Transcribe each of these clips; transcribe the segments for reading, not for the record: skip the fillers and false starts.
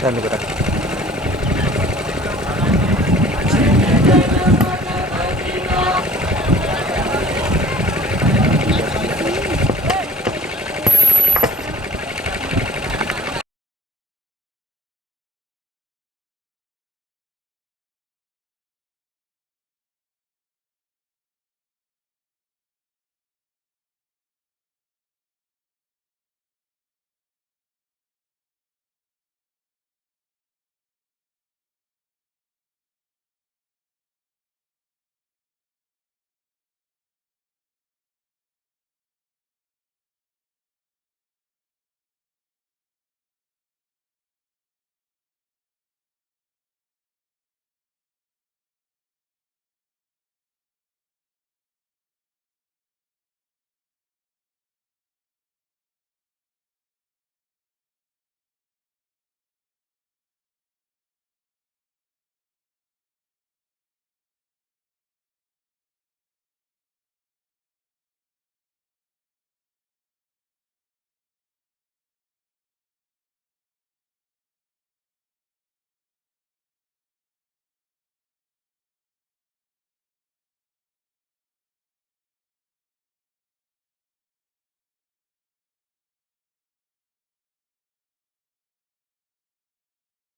चालू करा।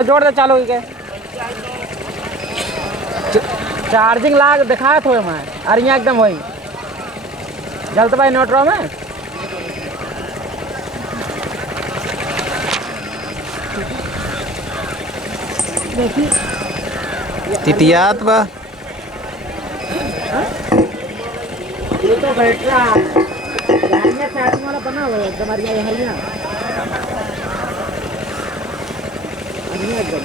जोड़ दे चालू के चार्जिंग लाग दिखाया थोड़े मैं अरे यहाँ एकदम वही जलत भाई नोटरो में तितियात बा ये तो बैठ रहा चार्जिंग वाला बना हुआ है तुम्हारी हरियाणा एकदम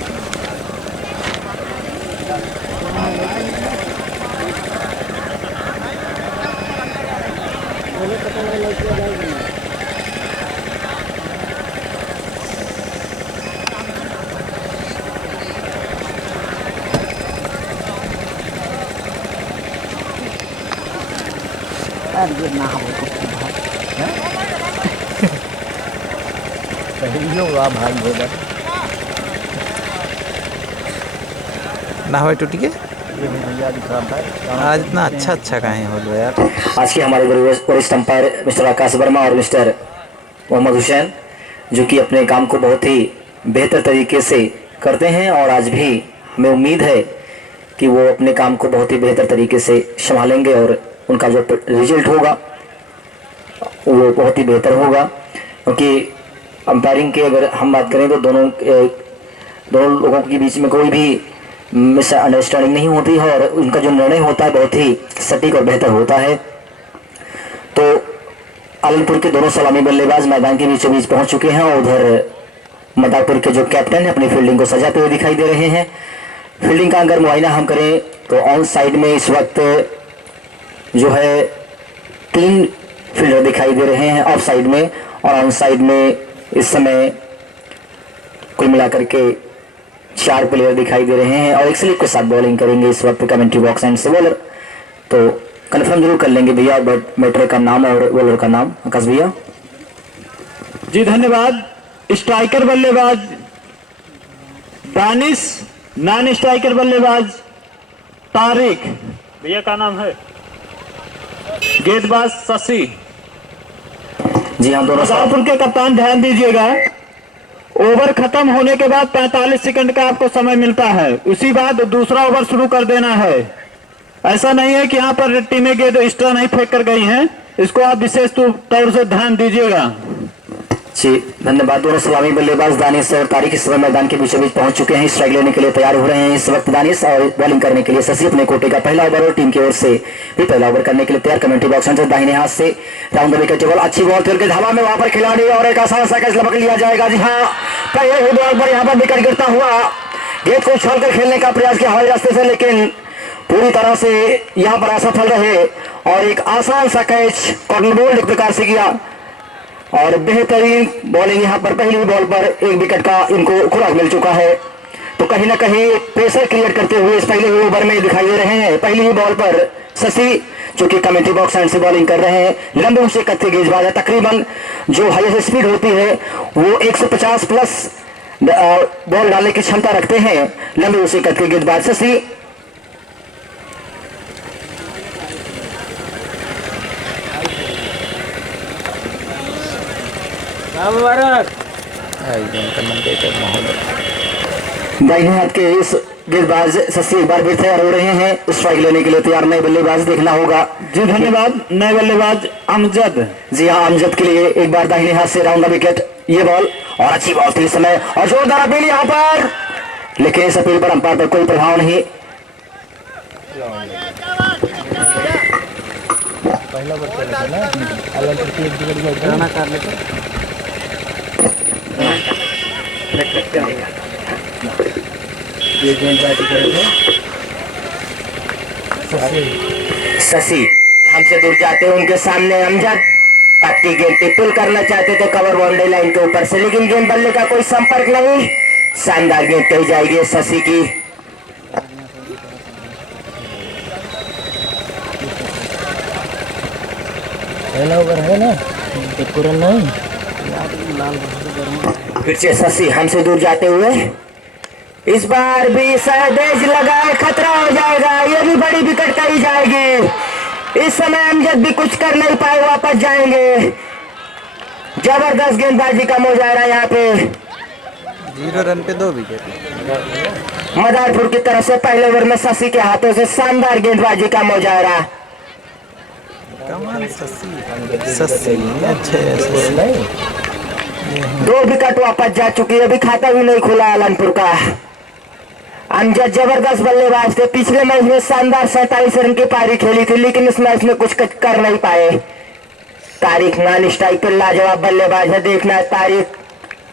ना भाई ना हो टूटी के आज इतना अच्छा कहीं हो गया यार। आज के हमारे वरिष्ठ अंपायर मिस्टर आकाश वर्मा और मिस्टर मोहम्मद हुसैन जो कि अपने काम को बहुत ही बेहतर तरीके से करते हैं और आज भी हमें उम्मीद है कि वो अपने काम को बहुत ही बेहतर तरीके से संभालेंगे और उनका जो रिजल्ट होगा वो बहुत ही बेहतर होगा क्योंकि अंपायरिंग की अगर हम बात करें तो दोनों लोगों के बीच में कोई भी मिसअंडरस्टैंडिंग नहीं होती है और उनका जो निर्णय होता है बहुत ही सटीक और बेहतर होता है। तो आलमपुर के दोनों सलामी बल्लेबाज मैदान के बीचों बीच पहुंच चुके हैं और उधर मदारपुर के जो कैप्टन है अपनी फील्डिंग को सजाते हुए दिखाई दे रहे हैं। फील्डिंग का अगर मुआयना हम करें तो ऑन साइड में इस वक्त जो है 3 फील्डर दिखाई दे रहे हैं ऑफ साइड में और ऑन साइड में इस समय कुल मिलाकर के 4 प्लेयर दिखाई दे रहे हैं और एक स्लिप के साथ बॉलिंग करेंगे इस वक्त कमेंट्री बॉक्स एंड से बॉलर। तो कंफर्म जरूर कर लेंगे भैया बैटर का नाम और बॉलर का नाम। आकाश भैया जी धन्यवाद। स्ट्राइकर बल्लेबाज दानिश, नॉन स्ट्राइकर बल्लेबाज तारिक, भैया का नाम है गेंदबाज शशि। जी हाँ दोनों मदारपुर के कप्तान ध्यान दीजिएगा, ओवर खत्म होने के बाद 45 सेकंड का आपको समय मिलता है, उसी बाद दूसरा ओवर शुरू कर देना है। ऐसा नहीं है कि यहाँ पर टीमें गेंद एक्स्ट्रा नहीं फेंक कर गई हैं, इसको आप विशेष तौर से ध्यान दीजिएगा। जी धन्यवाद। दोनों सलामी बल्लेबाज दानिश और तारिक इस समय मैदान के बीचों बीच पहुंच चुके हैं, स्ट्राइक लेने के लिए तैयार हो रहे हैं इस वक्त दानिश और बॉलिंग करने के लिए शशि अपने कोटे का पहला ओवर और टीम की ओर से भी पहला ओवर करने के लिए तैयार। कमेंट्री बॉक्स से दाहिने हाथ से राउंड द विकेट टेबल अच्छी बॉल खेल के धावा में वहां पर खिलाड़ी और एक आसान सा कैच लपक लिया जाएगा। जी हाँ पहले ही बॉल पर यहाँ पर विकेट गिरता हुआ गेंद को छोड़कर खेलने का प्रयास किया हवाई रास्ते से, लेकिन पूरी तरह से यहाँ पर असफल रहे और एक आसान सा कैच कॉर्नर बॉल एक प्रकार से किया और बेहतरीन बॉलिंग यहाँ पर पहली बॉल पर 1 विकेट का इनको खुराक मिल चुका है। तो कहीं ना कहीं प्रेशर क्रिएट करते हुए इस पहले ही ओवर में दिखाई दे रहे हैं। पहली ही बॉल पर शशि जो कि कमेंट्री बॉक्स एंड से बॉलिंग कर रहे हैं, लंबे ऊंचे कत्थे गेंदबाज है, तकरीबन जो हाईएस्ट स्पीड होती है वो 150 प्लस बॉल डालने की क्षमता रखते हैं लंबी उसी कद के गेंदबाज शशि। दाहिने हाथ के इस गेंदबाज शशि एक बार फिर तैयार हो रहे हैं स्ट्राइक लेने के लिए तैयार। नए बल्लेबाज देखना होगा। जी धन्यवाद। नए बल्लेबाज अमजद। जी हाँ, अमजद के लिए एक बार दाहिने हाथ से राउंड द विकेट। ये बॉल और अच्छी बॉल थी इस समय और जोरदार अपील यहाँ पर, लेकिन इस अपील पर अंपायर पर कोई प्रभाव नहीं। शशि हमसे दूर जाते हैं, उनके सामने अमजद पट्टी गेंद पुल करना चाहते थे कवर बाउंड्री लाइन के ऊपर से, लेकिन गेंद बल्ले का कोई संपर्क नहीं। शानदार गेंद कही जाएगी शशि की। फिर से शशि हमसे दूर जाते हुए, इस बार भी शायद एज लगाए खतरा हो जाएगा। ये भी बड़ी विकेट कही जाएगी। इस समय अमजद भी कुछ कर नहीं पाए, वापस जाएंगे। जबरदस्त गेंदबाजी का मुजाहरा यहाँ पे। 0 रन पे 2 विकेट। मदारपुर की तरफ से पहले ओवर में शशि के हाथों से शानदार गेंदबाजी का मुजाहरा। कमाल शशि अच्छे 2 विकेट वापस जा चुकी है, अभी खाता भी नहीं खुला आलमपुर का। अमजद जबरदस्त बल्लेबाज थे। पिछले मैच में शानदार 47 रन की पारी खेली थी, लेकिन इस मैच में कुछ कर नहीं पाए। तारिक नॉन स्ट्राइक पर लाजवाब बल्लेबाज है। देखना है तारिक,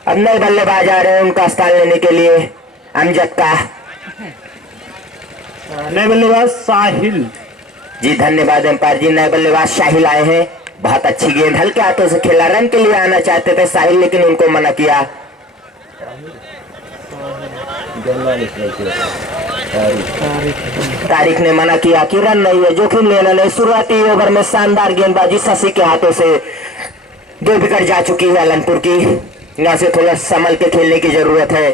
अब नए बल्लेबाज आ रहे हैं उनका स्थान लेने के लिए अमजद का। नए बल्लेबाज साहिल। जी धन्यवाद अंपायर जी। नए बल्लेबाज साहिल आए हैं। बहुत अच्छी गेंद हल्के हाथों से खेला। रन के लिए आना चाहते थे साहिल, लेकिन उनको मना किया। तारिक ने मना किया कि रन नहीं है, जोखिम लेना नहीं। शुरुआती ओवर में शानदार गेंदबाजी शशि के हाथों से 2 विकेट जा चुकी है आलमपुर की। यहाँ से थोड़ा संभल के खेलने की जरूरत है।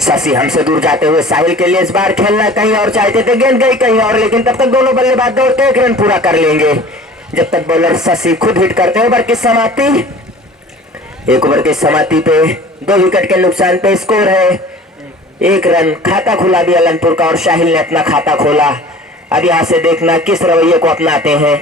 शशि हमसे दूर जाते हुए साहिल के लिए इस बार खेलना कहीं और चाहते थे, गेंद गई कहीं और, लेकिन तब तक दोनों बल्लेबाज दौड़ के 1 रन पूरा कर लेंगे जब तक बॉलर शशि खुद हिट करते हैं। ओवर की समाप्ति, 1 ओवर की समाप्ति पे 2 विकेट के नुकसान पे स्कोर है 1 रन। खाता खुला भी आलमपुर का और साहिल ने अपना खाता खोला। अब यहाँ से देखना किस रवैये को अपनाते हैं।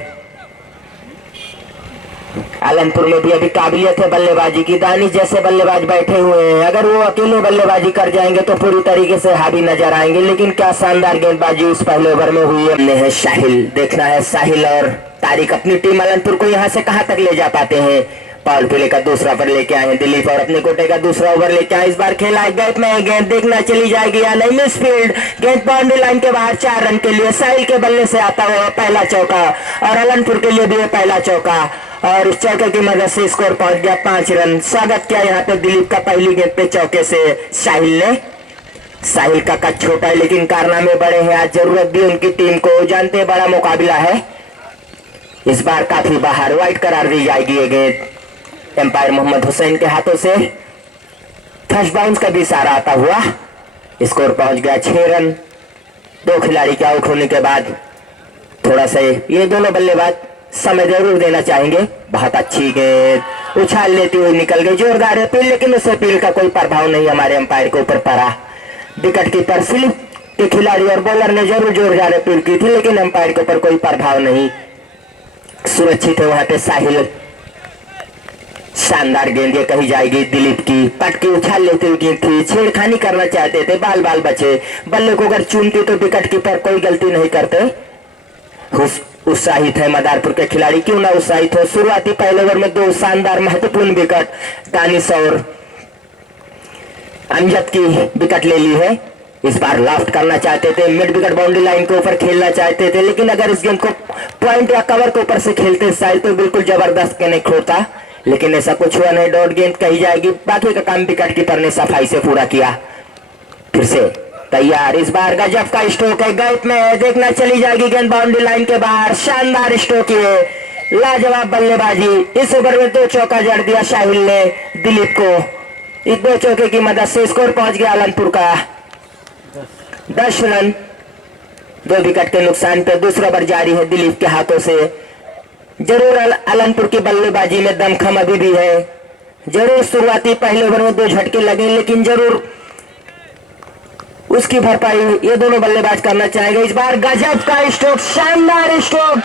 आलमपुर में भी अभी काबिलियत है बल्लेबाजी की। दानिश जैसे बल्लेबाज बैठे हुए हैं, अगर वो अकेले बल्लेबाजी कर जाएंगे तो पूरी तरीके से हावी नजर आएंगे। लेकिन क्या शानदार गेंदबाजी उस पहले ओवर में हुई है। साहिल, देखना है साहिल और तारिक अपनी टीम आलमपुर को यहाँ से कहां तक ले जा पाते हैं। पाउल पिले का दूसरा ओवर लेके आए हैं दिलीप और अपने कोटे का दूसरा ओवर लेके आए। इस बार खेला है गैप में, गेंद देखना चली जाएगी या नहीं। मिस फील्ड, गेंद बाउंड्री लाइन के बाहर। 4 रन के लिए साहिल के बल्ले से आता हुआ पहला चौका और आलमपुर के लिए भी पहला चौका और इस चौके की मदद से स्कोर पहुंच गया 5 रन। स्वागत किया यहाँ पे दिलीप का पहली गेंद पे चौके से साहिल ने। साहिल का कद छोटा है लेकिन कारनामे बड़े हैं। आज जरूरत भी उनकी टीम को, जानते बड़ा मुकाबला है। इस बार काफी बाहर, वाइड करार दी जाएगी ये गेंद एम्पायर मोहम्मद हुसैन के हाथों से। फर्स्ट बाउंस का भी इशारा आता हुआ स्कोर पहुंच गया 6 रन। 2 खिलाड़ी के आउट होने के बाद थोड़ा सा ये दोनों बल्लेबाज समय जरूर देना चाहेंगे। बहुत अच्छी गेंद उछाल लेती हुई निकल गई, जोरदार अपील, लेकिन उस अपील का कोई प्रभाव नहीं हमारे अंपायर के ऊपर पड़ा। विकेट कीपर फिलिप के खिलाड़ी और बॉलर ने जरूर जोरदार अपील की थी, लेकिन अंपायर के ऊपर कोई प्रभाव नहीं। सुरक्षित है वहां पे साहिल। शानदार गेंद ये कही जाएगी दिलीप की। पटकी उछाल लेते हुए गेंद थी, छेड़खानी करना चाहते थे, बाल बाल बचे। बल्ले को अगर चूमती तो विकेट कीपर कोई गलती नहीं करते। उत्साहित है मदारपुर के खिलाड़ी, क्यों ना उत्साहित हो। शुरुआती पहले ओवर में 2 शानदार महत्वपूर्ण विकेट दानिश और अमजद की विकेट ले ली है। इस बार लाफ्ट करना चाहते थे, मिड विकेट बाउंड्री लाइन के ऊपर खेलना चाहते थे, लेकिन अगर इस गेंद को पॉइंट या कवर के ऊपर से खेलते शायद तो बिल्कुल जबरदस्त कनेक्ट होता, लेकिन ऐसा कुछ हुआ नहीं। डॉट गेंद कही जाएगी। बाकी का काम विकेट कीपर ने सफाई से पूरा किया। फिर से तैयार, इस बार गजब का स्ट्रोक है, गैप में है, देखना चली जाएगी गेंद बाउंड्री लाइन के बाहर। शानदार स्ट्रोक है, लाजवाब बल्लेबाजी। इस ओवर में 2 चौका जड़ दिया साहिल ने दिलीप को। इस 2 चौके की मदद से स्कोर पहुंच गया आलमपुर का 10 रन। 2 विकेट के नुकसान पे दूसरा ओवर जारी है दिलीप के हाथों से। जरूर आलमपुर की बल्लेबाजी में दमखम अभी भी है। जरूर शुरुआती पहले ओवर में 2 झटके लगे, लेकिन जरूर उसकी भरपाई ये दोनों बल्लेबाज करना चाहेंगे। इस बार गजब का स्ट्रोक, शानदार स्ट्रोक।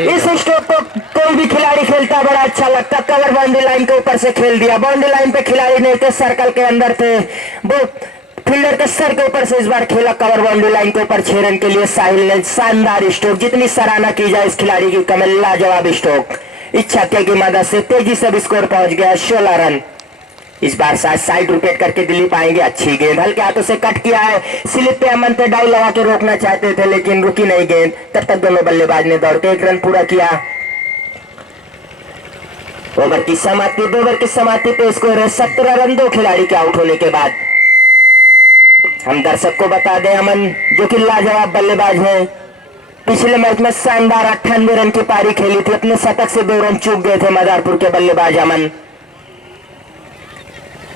इस स्ट्रोक को कोई भी खिलाड़ी खेलता बड़ा अच्छा लगता। कवर बाउंड्री लाइन के ऊपर से खेल दिया। बाउंड्री लाइन पे खिलाड़ी नहीं थे, सर्कल के अंदर थे, वो फील्डर के सर के ऊपर से इस बार खेला कवर बाउंड्री लाइन के ऊपर 6 रन के लिए साहिल ने। शानदार स्ट्रोक, जितनी सराहना की जाए इस खिलाड़ी की कमल, लाजवाब स्ट्रोक। इस छक्के की मदद से तेजी से स्कोर पहुंच गया 16 रन। इस बार साइड रोटेट करके दिलीप आएंगे। अच्छी गेंद हल्के हाथों से कट किया है, स्लिप पे अमन पे डाई लगा के रोकना चाहते थे, लेकिन रुकी नहीं गेंद। तब तक दोनों बल्लेबाज ने दौड़ के 1 रन पूरा किया। ओवर की समाप्ति, 2 ओवर की समाप्ति पे स्कोर है 17 रन 2 खिलाड़ी के आउट होने के बाद। हम दर्शक को बता दें, अमन जो कि लाजवाब बल्लेबाज है, पिछले मैच में शानदार 98 रन की पारी खेली थी। अपने शतक से 2 रन चूक गए थे मदारपुर के बल्लेबाज अमन।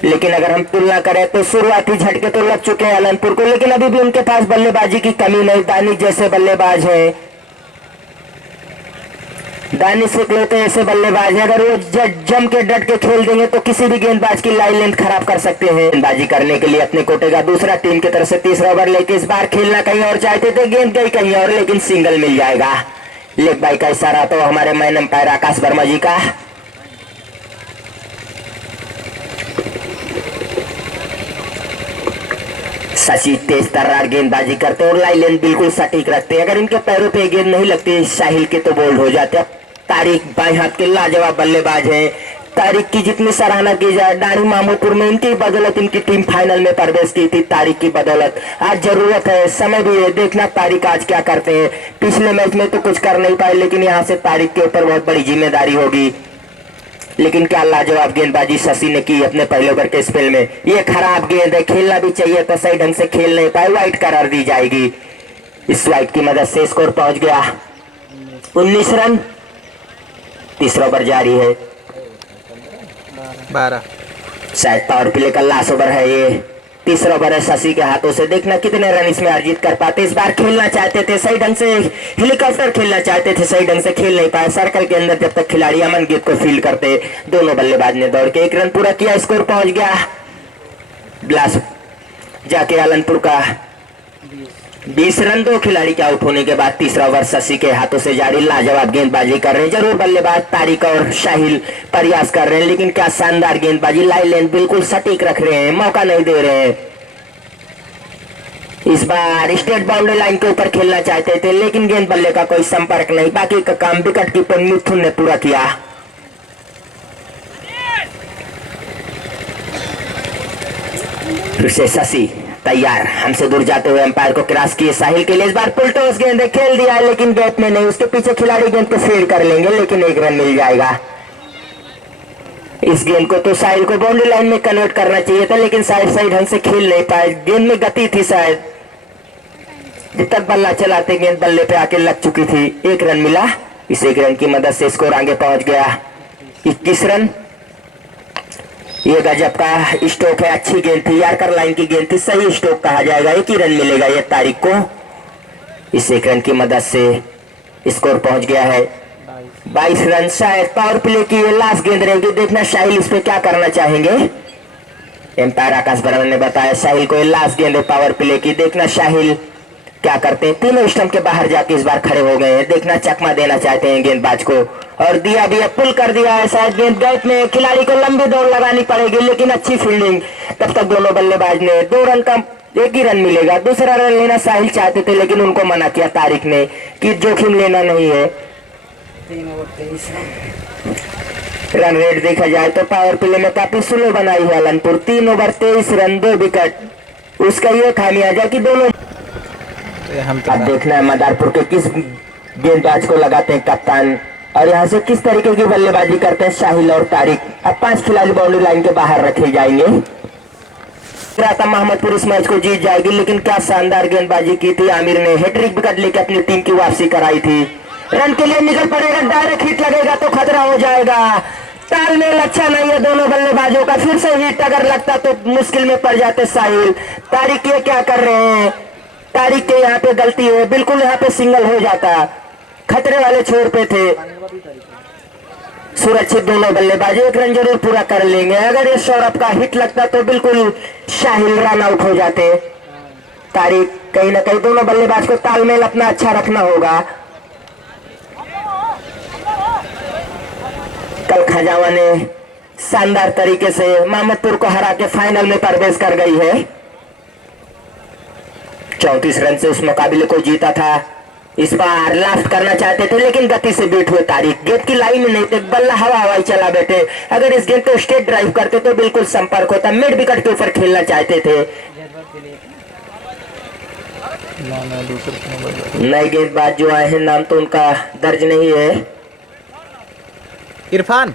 लेकिन अगर हम तुलना करें तो शुरुआती झटके तो लग चुके हैं आलमपुर को, लेकिन अभी भी उनके पास बल्लेबाजी की कमी नहीं। दानिश जैसे बल्लेबाज है, दानिश इकलौते ऐसे बल्लेबाज है, अगर वो जम के डट के खेल देंगे तो किसी भी गेंदबाज की लाइन लेंथ खराब कर सकते हैं। गेंदबाजी करने के लिए अपने कोटे का दूसरा टीम की तरफ से तीसरा ओवर लेके इस बार खेलना कहीं और चाहते थे, गेंद गई कहीं और, लेकिन सिंगल मिल जाएगा। लेग बाई का इशारा तो हमारे मैन अंपायर आकाश वर्मा जी का। शशि तेज तर्रार गेंदबाजी करते हैं और लाइन लेंथ बिल्कुल सटीक रखते हैं। अगर इनके पैरों पे गेंद नहीं लगती साहिल के तो बोल्ड हो जाते। तारिक बाएं हाथ के लाजवाब बल्लेबाज हैं। तारिक की जितनी सराहना की जाए, डानी मामूपुर में इनकी बदौलत इनकी टीम फाइनल में प्रवेश की थी। तारिक की बदौलत आज जरूरत है, समय भी है, देखना तारिक आज क्या करते हैं। पिछले मैच में तो कुछ कर नहीं पाए, लेकिन यहाँ से तारिक के ऊपर बहुत बड़ी जिम्मेदारी होगी। लेकिन क्या लाजवाब गेंदबाजी शशि ने की अपने पहले ओवर के स्पेल में। ये खराब गेंद है, खेलना भी चाहिए तो सही ढंग से खेल नहीं पाए, वाइट करार दी जाएगी। इस वाइट की मदद से स्कोर पहुंच गया 19 रन। तीसरा ओवर जारी है 12। शायद पावर प्ले का लास्ट ओवर है ये। तीसरा ओवर है शशि के हाथों से, देखना कितने रन इसमें अर्जित कर पाते। इस बार खेलना चाहते थे सही ढंग से, हेलीकॉप्टर खेलना चाहते थे, सही ढंग से खेल नहीं पाए। सर्कल के अंदर जब तक खिलाड़ी अमन गेंद को फील्ड करते, दोनों बल्लेबाज ने दौड़ के 1 रन पूरा किया। स्कोर पहुंच गया ब्लास्ट जाके आलमपुर का 20 रन। 2 खिलाड़ी के आउट होने के बाद तीसरा ओवर शशि के हाथों से जारी। लाजवाब गेंदबाजी कर रहे हैं जरूर बल्लेबाज तारिक और साहिल, प्रयास कर रहे हैं, लेकिन क्या शानदार गेंदबाजी, लाइन लेंथ बिल्कुल सटीक रख रहे हैं, मौका नहीं दे रहे हैं। इस बार स्टेट बाउंड्री लाइन के ऊपर खेलना चाहते थे, लेकिन गेंद बल्ले का कोई संपर्क नहीं। बाकी का काम विकेट कीपर मिथुन ने पूरा किया। फिर से शशि तैयार, हमसे दूर जाते हुए अंपायर को क्रॉस किए साहिल के लिए। इस बार फुल टॉस गेंद खेल दिया है, लेकिन गैप में नहीं, उसके पीछे खिलाड़ी गेंद को फेड कर लेंगे, लेकिन 1 रन मिल जाएगा। इस गेंद को तो साहिल को बाउंड्री लाइन में कन्वर्ट करना चाहिए था, लेकिन साहिल सही ढंग से खेल नहीं पाए। गेंद में गति थी, शायद जब तक बल्ला चलाते गेंद बल्ले पे आके लग चुकी थी। 1 रन मिला। इस 1 रन की मदद से स्कोर आगे पहुंच गया 21 रन। ये गजब का स्ट्रोक है, अच्छी गेंद थी, यार्कर लाइन की गेंद थी, सही स्ट्रोक कहा जाएगा। 1 ही रन मिलेगा ये तारीख को। इस 1 रन की मदद से स्कोर पहुंच गया है 22 रन। शायद पावर प्ले की ये लास्ट गेंद रहेगी, देखना साहिल इस पे क्या करना चाहेंगे। एम्पायर आकाश वर्मा ने बताया साहिल को ये लास्ट गेंद है पावर प्ले की, देखना साहिल क्या करते हैं। तीनों स्टंप के बाहर जाके इस बार खड़े हो गए हैं, देखना चकमा देना चाहते हैं गेंदबाज को, और दिया भी पुल कर दिया है। शायद गेंद गैप में खिलाड़ी को लंबी दौड़ लगानी पड़ेगी, लेकिन अच्छी फील्डिंग। तब तक दोनों बल्लेबाज ने 2 रन का 1 ही रन मिलेगा। दूसरा रन लेना साहिल चाहते थे, लेकिन उनको मना किया तारिक ने कि जोखिम लेना नहीं है। 3 ओवर 23 रन रेट देखा जाए तो पावर प्ले में काफी स्लो बनाई है आलमपुर। 3 ओवर 23 रन 2 विकेट, उसका ये खामियाजा कि दोनों। अब देखना है मदारपुर के किस गेंदबाज को लगाते हैं कप्तान, और यहाँ से किस तरीके की बल्लेबाजी करते हैं साहिल और तारिक। अब 5 खिलाड़ी बाउंड्री लाइन के बाहर रखे जाएंगे। मोहम्मदपुर इस मैच को जीत जाएगी, लेकिन क्या शानदार गेंदबाजी की थी आमिर ने। हैट्रिक विकेट लेकर अपनी टीम की वापसी कराई थी। रन के लिए निकल पड़ेगा, डायरेक्ट हिट लगेगा तो खतरा हो जाएगा। तालमेल अच्छा नहीं है दोनों बल्लेबाजों का। फिर से हिट अगर लगता तो मुश्किल में पड़ जाते साहिल। तारिक ये क्या कर रहे हैं? तारिक के यहाँ पे गलती है, बिल्कुल यहाँ पे सिंगल हो जाता। खतरे वाले छोर पे थे। सुरक्षित दोनों बल्लेबाज, एक रन जरूर पूरा कर लेंगे। अगर ये सौरभ का हिट लगता तो बिल्कुल साहिल रन आउट हो जाते। तारिक कहीं ना कहीं दोनों बल्लेबाज को तालमेल अपना अच्छा रखना होगा। कल खजावा ने शानदार तरीके से मोहम्मदपुर को हरा के फाइनल में प्रवेश कर गई है। 34 रन से उस मुकाबले को जीता था। इस बार लास्ट करना चाहते थे लेकिन गति से बीट हुए तारिक। गेंद की लाइन में नहीं थे, बल्ला हवा हवाई चला बैठे। अगर इस गेंद को स्ट्रेट ड्राइव करते तो बिल्कुल संपर्क होता। मिड विकेट के ऊपर खेलना चाहते थे। नए गेंदबाज जो आए हैं नाम तो उनका दर्ज नहीं है। इरफान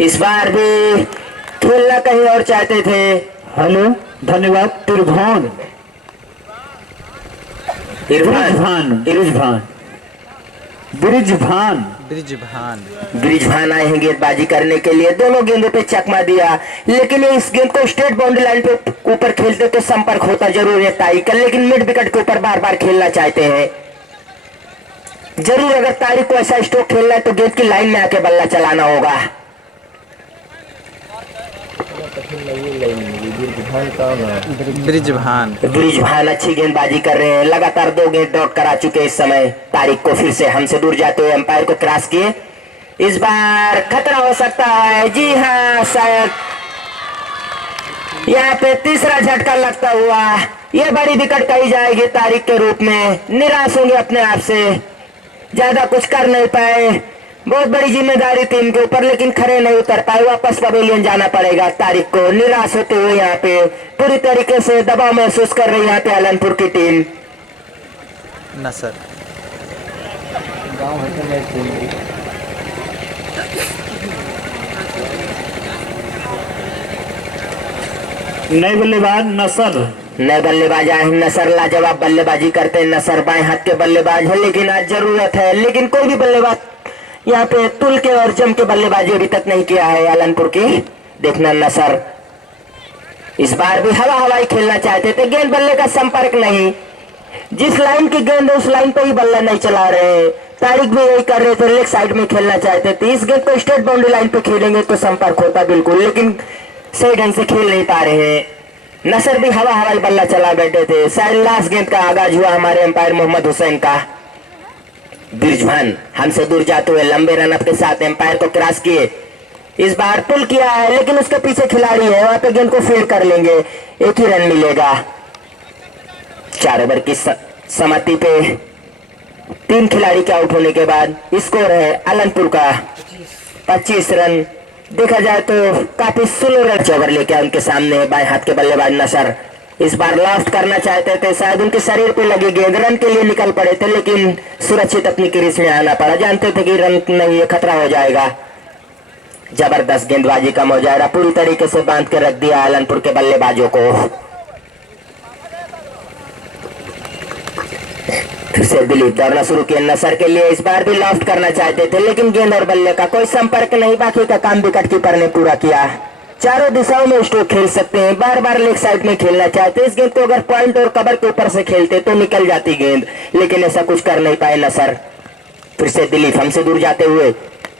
इस बार भी खेलना कहीं और चाहते थे। हेलो, धन्यवाद। त्रिभुवन ब्रिजभान आए हैं गेंदबाजी करने के लिए। दोनों गेंदों पे चकमा दिया लेकिन इस गेंद को स्ट्रेट बाउंड्री लाइन पे ऊपर खेलते तो संपर्क होता जरूर है तारिक का, लेकिन मिड विकेट के ऊपर बार बार खेलना चाहते हैं। जरूर अगर तारिक को ऐसा स्ट्रोक खेलना है तो गेंद की लाइन में आके बल्ला चलाना होगा। ब्रिजभान अच्छी गेंदबाजी कर रहे हैं। लगातार 2 गेंद डॉट करा चुके इस समय। तारिक को फिर से हमसे दूर जाते हुए अंपायर को क्रॉस किए। इस बार खतरा हो सकता है। जी हाँ, शायद यहाँ पे तीसरा झटका लगता हुआ यह बड़ी विकेट कही जाएगी तारिक के रूप में। निराश होंगे अपने आप से, ज्यादा कुछ कर नहीं पाए। बहुत बड़ी जिम्मेदारी थी इनके ऊपर लेकिन खड़े नहीं उतर पाए। वापस पवेलियन जाना पड़ेगा तारिक को। निराश होते हुए यहाँ पे पूरी तरीके से दबाव महसूस कर रही है यहाँ पे आलमपुर की टीम। नसर नए बल्लेबाज नसर। नए बल्लेबाज आए हैं नसर। लाजवाब बल्लेबाजी करते हैं नसर। बाएं हाथ के बल्लेबाज है लेकिन आज जरूरत है। लेकिन कोई भी बल्लेबाज यहाँ पे तुल के और जम के बल्लेबाजी अभी तक नहीं किया है आलमपुर की। देखना नसर इस बार भी हवा हवाई खेलना चाहते थे। गेंद बल्ले का संपर्क नहीं। जिस लाइन की गेंद है उस लाइन पे ही बल्ला नहीं चला रहे। तारिक भी यही कर रहे थे, लेग साइड में खेलना चाहते थे। इस गेंद को स्ट्रेट बाउंड्री लाइन पे खेलेंगे तो संपर्क होता बिल्कुल, लेकिन सही ढंग से खेल नहीं पा रहे हैं। नसर भी हवा हवाई बल्ला चला बैठे थे। शायद लास्ट गेंद का आगाज हुआ हमारे अंपायर मोहम्मद हुसैन का। ब्रिजभान हमसे दूर जाते हुए लंबे रनअप के साथ अंपायर को क्रॉस किए। इस बार पुल किया है लेकिन उसके पीछे खिलाड़ी है, वहां पे गेंद को फेर कर लेंगे। एक ही रन मिलेगा। 4 ओवर की समाप्ति पे 3 खिलाड़ी के आउट होने के बाद स्कोर है आलमपुर का 25 रन। देखा जाए तो काफी स्लो रन ओवर लेके उनके सामने बाएं हाथ के बल्लेबाज नसर। इस बार लास्ट करना चाहते थे, शायद उनके शरीर पे लगी गेंद रन के लिए निकल पड़े थे लेकिन सुरक्षित अपनी क्रीज में आना पड़ा। जानते थे कि रन नहीं, खतरा हो जाएगा। जबरदस्त गेंदबाजी का मुजाहरा पूरी तरीके से बांध के रख दिया आलमपुर के बल्लेबाजों को। फिर से दिलीप दौड़ना शुरू किया नसर के लिए। इस बार भी लास्ट करना चाहते थे लेकिन गेंद और बल्ले का कोई संपर्क नहीं। बाकी का काम विकेट कीपर ने पूरा किया। चारों दिशाओं में स्ट्रोक खेल सकते हैं। बार बार लेग साइड में खेलना चाहते। इस गेंद को अगर पॉइंट और कवर के ऊपर से खेलते तो निकल जाती गेंद, लेकिन ऐसा कुछ कर नहीं पाए नसर। फिर से दिलीप हमसे दूर जाते हुए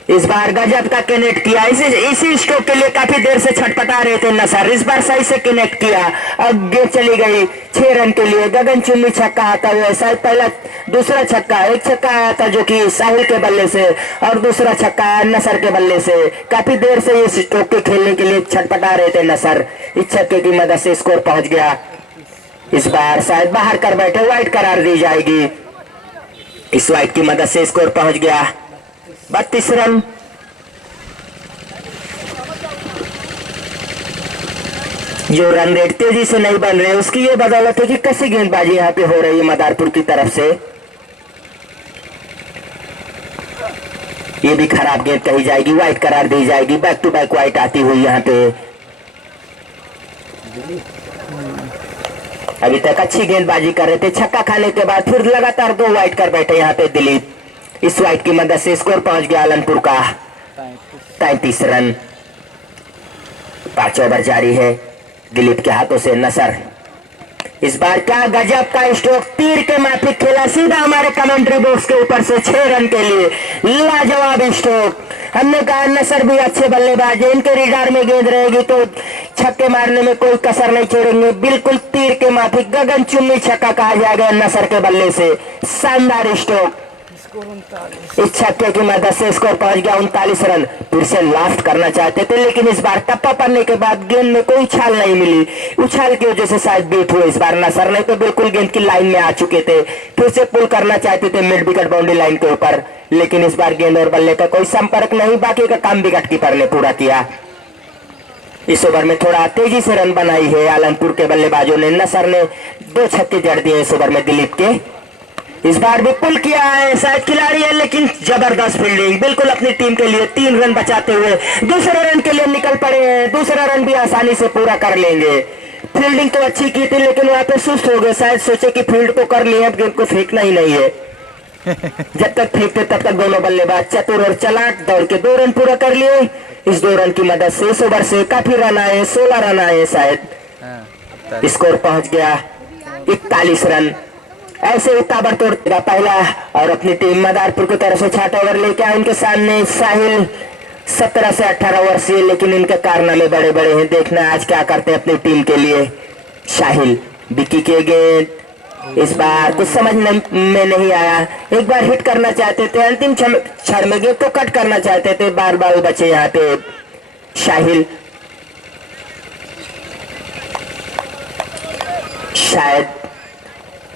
इस बार गजब का कनेक्ट किया। इसी स्ट्रोक के लिए काफी देर से छटपटा रहे थे नसर। इस बार सही से कनेक्ट किया। अब गेंद चली गई 6 रन के लिए। गगन चुन्नी छक्का आता हुआ, शायद पहला दूसरा छक्का, एक छक्का आया था जो कि साहिल के बल्ले से और दूसरा छक्का नसर के बल्ले से। काफी देर से इस स्ट्रोक के खेलने के लिए छटपटा रहे थे नसर। इस छक्के की मदद से स्कोर पहुंच गया। इस बार शायद बाहर कर बैठे, वाइड करार दी जाएगी। इस वाइड की मदद से स्कोर पहुंच गया 32 रन। जो रन रेट तेजी से नहीं बन रहे उसकी ये बदौलत है कि कैसी गेंदबाजी यहाँ पे हो रही है मदारपुर की तरफ से। ये भी खराब गेंद कही जाएगी, वाइड करार दी जाएगी। बैक टू बैक वाइड आती हुई यहाँ पे। अभी तक अच्छी गेंदबाजी कर रहे थे। छक्का खाने के बाद फिर लगातार 2 वाइड कर बैठे यहाँ पे दिलीप। इस वाइड की मदद से स्कोर पहुंच गया आलमपुर का 33 रन। 5 ओवर जारी है। दिलीप के हाथों से नसर। इस बार क्या गजब का स्ट्रोक, तीर के माफिक खेला सीधा हमारे कमेंट्री बॉक्स के ऊपर से 6 रन के लिए। लाजवाब स्ट्रोक। हमने कहा नसर भी अच्छे बल्लेबाज है, इनके रिडार में गेंद रहेगी तो छक्के मारने में कोई कसर नहीं छोड़ेंगे। बिल्कुल तीर के माफिक गगनचुम्बी छक्का कहा जाएगा नसर के बल्ले से। शानदार स्ट्रोक। इस छक्के की मदद से स्कोर पहुंच गया 39 रन। फिर से लास्ट करना चाहते थे लेकिन इस बार टप्पा पड़ने के बाद गेंद में कोई उछाल नहीं मिली। उछाल की वजह से शायद बीट हुए इस बार नसर, नहीं तो बिल्कुल गेंद की लाइन में आ चुके थे। फिर से पुल करना चाहते थे मिड विकेट बाउंड्री लाइन के ऊपर, लेकिन इस बार गेंद और बल्ले का कोई संपर्क नहीं। बाकी का काम विकेट कीपर ने पूरा किया। इस ओवर में थोड़ा तेजी से रन बनाई है आलमपुर के बल्लेबाजों ने। नसर ने 2 छक्के जड़ दिए इस ओवर में दिलीप के। इस बार भी पुल किया है, शायद खिलाड़ी है लेकिन जबरदस्त फील्डिंग। बिल्कुल अपनी टीम के लिए 3 रन बचाते हुए दूसरे रन के लिए निकल पड़े हैं। दूसरा रन भी आसानी से पूरा कर लेंगे। फील्डिंग तो अच्छी की थी लेकिन वहां पे सुस्त हो गए, शायद सोचे कि फील्ड को कर लिए, अब गेंद को फेंकना ही नहीं है। जब तक फेंकते तब तक दोनों बल्लेबाज चतुर और चालाक दौड़ के 2 रन पूरा कर लिए। इस 2 रन की मदद से इस ओवर से काफी रन आए, 16 रन आए शायद। स्कोर पहुंच गया 41 रन। ऐसे ही ताबड़तोड़ पहला और अपनी टीम मदारपुर की तरफ से 6 ओवर लेके आए। उनके सामने साहिल 17 से 18 वर्षीय, लेकिन इनके कारनामे बड़े बड़े हैं। देखना आज क्या करते हैं अपनी टीम के लिए। साहिल विकी के गेंद इस बार कुछ समझ में नहीं आया। एक बार हिट करना चाहते थे, अंतिम क्षण में गेंद को कट करना चाहते थे, बार बार बचे यहाँ पे साहिल। शायद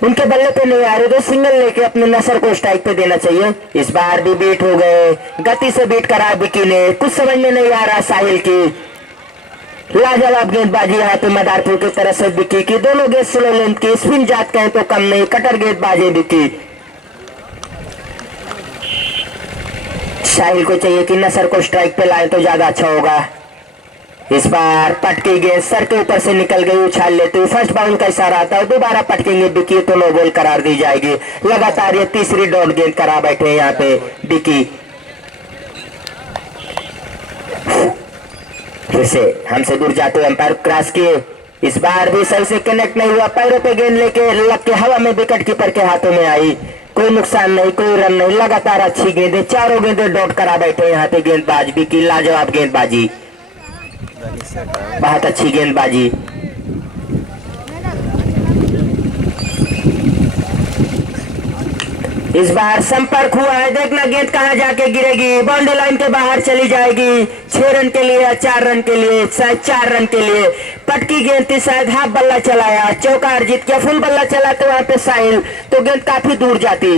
उनके बल्ले पे नहीं आ रहे तो सिंगल लेके अपने नसर को स्ट्राइक पे देना चाहिए। इस बार भी बीट हो गए, गति से बीट करा विकी ने। कुछ समझ में नहीं आ रहा साहिल की। लाजवाब गेंदबाजी यहाँ पे मदारपुर की तरफ से विकी की। दोनों गेंद स्लो लेंथ की, स्पिन जात कहें तो कम नहीं, कटर गेंदबाजी विकी। साहिल को चाहिए कि नसर को स्ट्राइक पे लाए तो ज्यादा अच्छा होगा। इस बार पटकी गेंद सर के ऊपर से निकल गई, उछाल लेते हुए फर्स्ट बाउंड का इशारा आता है। दोबारा पटकेंगे विकी तो नो बॉल करार दी जाएगी। लगातार ये तीसरी डॉट गेंद करा बैठे हैं यहाँ पे विकी। फिर से हमसे दूर जाते हुए अंपायर क्रॉस किए। इस बार भी सही से कनेक्ट नहीं हुआ, पैरों पे गेंद लेके लग के हवा में विकेट कीपर के हाथों में आई। कोई नुकसान नहीं, कोई रन नहीं। लगातार अच्छी गेंदें, चारों गेंदें डॉट करा बैठे यहाँ पे गेंदबाज विकी। लाजवाब गेंदबाजी, बहुत अच्छी गेंदबाजी। इस बार संपर्क हुआ है, देखना गेंद कहां जाके गिरेगी। बाउंड्री लाइन के बाहर चली जाएगी। 6 रन के लिए या 4 रन के लिए, शायद 4 रन के लिए। पटकी गेंद थी, शायद हाफ बल्ला चलाया, चौका अर्जित किया। फुल बल्ला चला तो वहां पे साहिल तो गेंद काफी दूर जाती,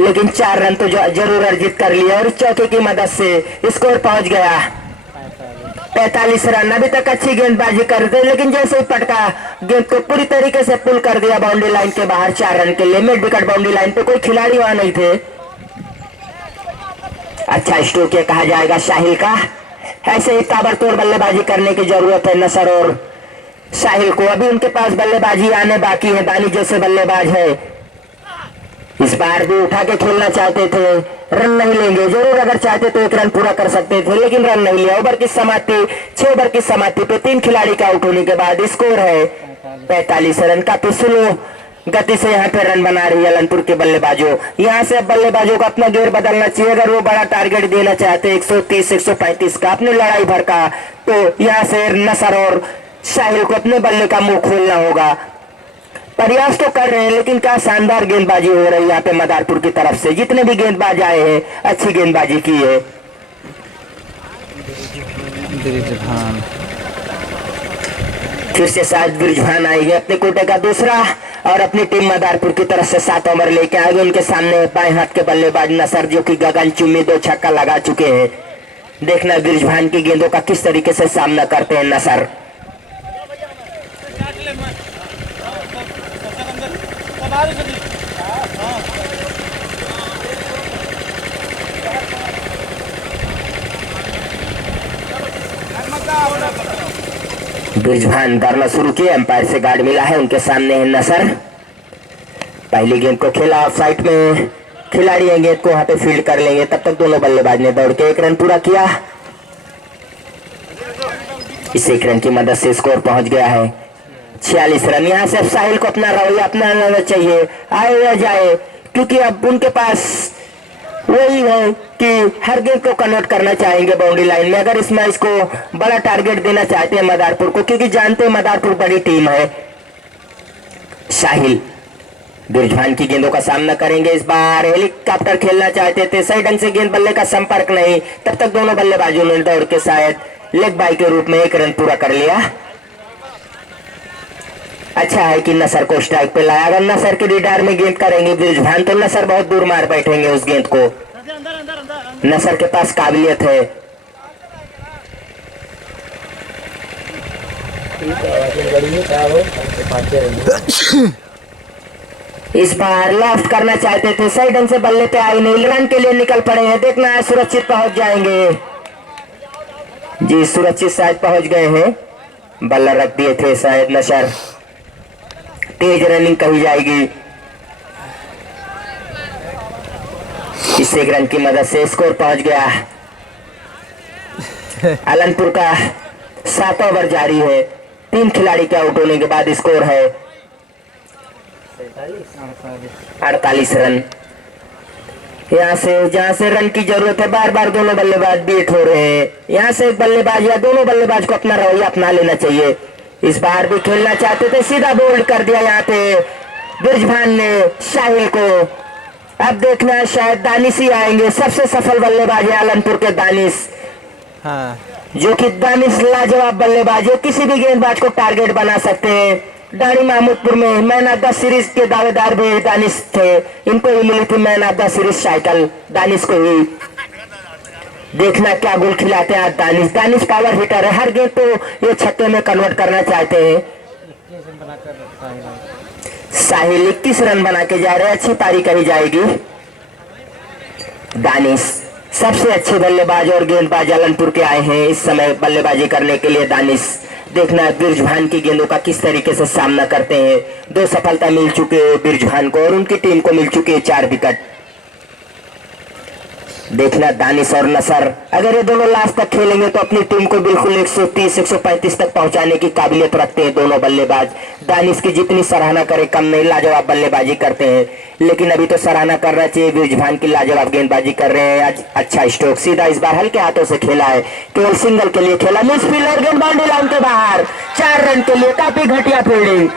लेकिन 4 रन तो जरूर अर्जित कर लिया और चौके की मदद से स्कोर पहुंच गया 45 रन। अभी तक अच्छी गेंदबाजी कर रहे थे लेकिन जैसे ही पटका गेंद को पूरी तरीके से पुल कर दिया बाउंड्री लाइन के बाहर 4 रन के लिए। मिड विकेट बाउंड्री लाइन पे कोई खिलाड़ी वहां नहीं थे। अच्छा स्ट्रोक ये कहा जाएगा साहिल का। ऐसे ही ताबड़तोड़ बल्लेबाजी करने की जरूरत है नसर और साहिल को। अभी उनके पास बल्लेबाजी आने बाकी है, दानी जैसे बल्लेबाज है। इस बार भी उठा के खेलना चाहते थे, रन नहीं लेंगे। जरूर अगर चाहते तो 1 रन पूरा कर सकते थे लेकिन रन नहीं लिया। ओवर की समाप्ति 6 ओवर की समाप्ति पे 3 खिलाड़ी का आउट होने के बाद स्कोर है 45 रन। काफी स्लो गति से यहाँ पे रन बना रही है आलमपुर के बल्लेबाजों। यहाँ से अब बल्लेबाजों को अपना गेयर बदलना चाहिए। अगर वो बड़ा टारगेट देना चाहते 130 135 का अपने लड़ाई भर का, तो यहाँ से नसर और साहिल को अपने बल्ले का मुंह खोलना होगा। प्रयास तो कर रहे हैं लेकिन क्या शानदार गेंदबाजी हो रही है यहाँ पे मदारपुर की तरफ से। जितने भी गेंदबाज आए हैं अच्छी गेंदबाजी की है। फिर से शायद ब्रिजभान आएंगे अपने कोटे का दूसरा और अपनी टीम मदारपुर की तरफ से 7 ओवर लेके आएंगे। उनके सामने बाएं हाथ के बल्लेबाज नसर जो कि गगनचुम्बी 2 छक्का लगा चुके हैं। देखना ब्रिजभान की गेंदों का किस तरीके से सामना करते हैं नसर। ब्रिजभान करना शुरू किए, अंपायर से गार्ड मिला है। उनके सामने है नसर। पहली गेंद को खेला ऑफ साइड में, खिलाड़ी हैं गेंद को वहां पे फील्ड कर लेंगे। तब तक दोनों बल्लेबाज ने दौड़ के 1 रन पूरा किया। इस 1 रन की मदद से स्कोर पहुंच गया है 46 रन। यहाँ से अब साहिल को अपना रवैया अपनाना चाहिए, आए या जाए, क्योंकि अब उनके पास वही है कि हर गेंद को कन्वर्ट करना चाहेंगे बाउंड्री लाइन में। अगर इस मैच को बड़ा टारगेट देना चाहते हैं मदारपुर को, क्योंकि जानते हैं मदारपुर बड़ी टीम है। साहिल बिरजभान की गेंदों का सामना करेंगे। इस बार हेलीकॉप्टर खेलना चाहते थे, सही ढंग से गेंद बल्ले का संपर्क नहीं। तब तक दोनों बल्लेबाजों ने दौड़ के शायद लेग बाई के रूप में 1 रन पूरा कर लिया। अच्छा है कि नसर को स्ट्राइक पे लाया। अगर नसर के रिडार में गेंद करेंगे बिरजभान तो नसर बहुत दूर मार बैठेंगे उस गेंद को। नसर के पास काबिलियत है। इस बार लेफ्ट करना चाहते थे, सही ढंग से बल्ले पे आए नहीं, रन के लिए निकल पड़े हैं। देखना है सुरक्षित पहुंच जाएंगे जी, सुरक्षित शायद पहुंच गए हैं। बल्ला रख दिए थे शायद नसर। तेज रनिंग कही जाएगी। इस 1 रन की मदद से स्कोर पहुंच गया। आलनपुर का 7 ओवर जारी है। 3 खिलाड़ी के आउट होने के बाद स्कोर है 48 रन। यहाँ से जहाँ से रन की जरूरत है, बार बार दोनों बल्लेबाज बीट हो रहे हैं। यहाँ से एक बल्लेबाज या दोनों बल्लेबाज को अपना रवैया अपना लेना चाहिए। इस बार भी खेलना चाहते थे, सीधा बोल्ड कर दिया यहाँ पे बिरजभान ने साहिल को। अब देखना है शायद दानिश ही आएंगे। सबसे सफल बल्लेबाज है आलमपुर के दानिश। हाँ, जो कि दानिश लाजवाब बल्लेबाज है, किसी भी गेंदबाज को टारगेट बना सकते हैं। डाणी महमूदपुर में मैन ऑफ द सीरीज के दावेदार भी दानिश थे। इनको ही मिली थी man of the series cycle, Danish को ही। देखना क्या गोल खिलाते हैं आज दानिश। दानिश पावर हिटर है, हर गेंद तो ये छक्के में कन्वर्ट करना चाहते हैं। साहिल 21 रन बना के जा रहे हैं, अच्छी पारी कही जाएगी। दानिश सबसे अच्छे बल्लेबाज और गेंदबाज आलमपुर के आए हैं इस समय बल्लेबाजी करने के लिए। दानिश देखना बिरजभान की गेंदों का किस तरीके से सामना करते हैं। 2 सफलता मिल चुके हैं बिरजभान को और उनकी टीम को मिल चुके हैं 4 विकेट। देखना दानिश और नसर, अगर ये दोनों लास्ट तक खेलेंगे तो अपनी टीम को बिल्कुल 130-135 तक पहुंचाने की काबिलियत रखते हैं दोनों बल्लेबाज। दानिश की जितनी सराहना करे कम नहीं, लाजवाब बल्लेबाजी करते हैं। लेकिन अभी तो सराहना करना चाहिए, बिरजभान की लाजवाब गेंदबाजी कर रहे हैं। आज अच्छा स्ट्रोक, सीधा इस बार हल्के हाथों से खेला है, केवल सिंगल के लिए खेला। मिस फील्डर गेंद बाउंड्री लाइन के बाहर, 4 रन के लिए काफी घटिया फील्डिंग।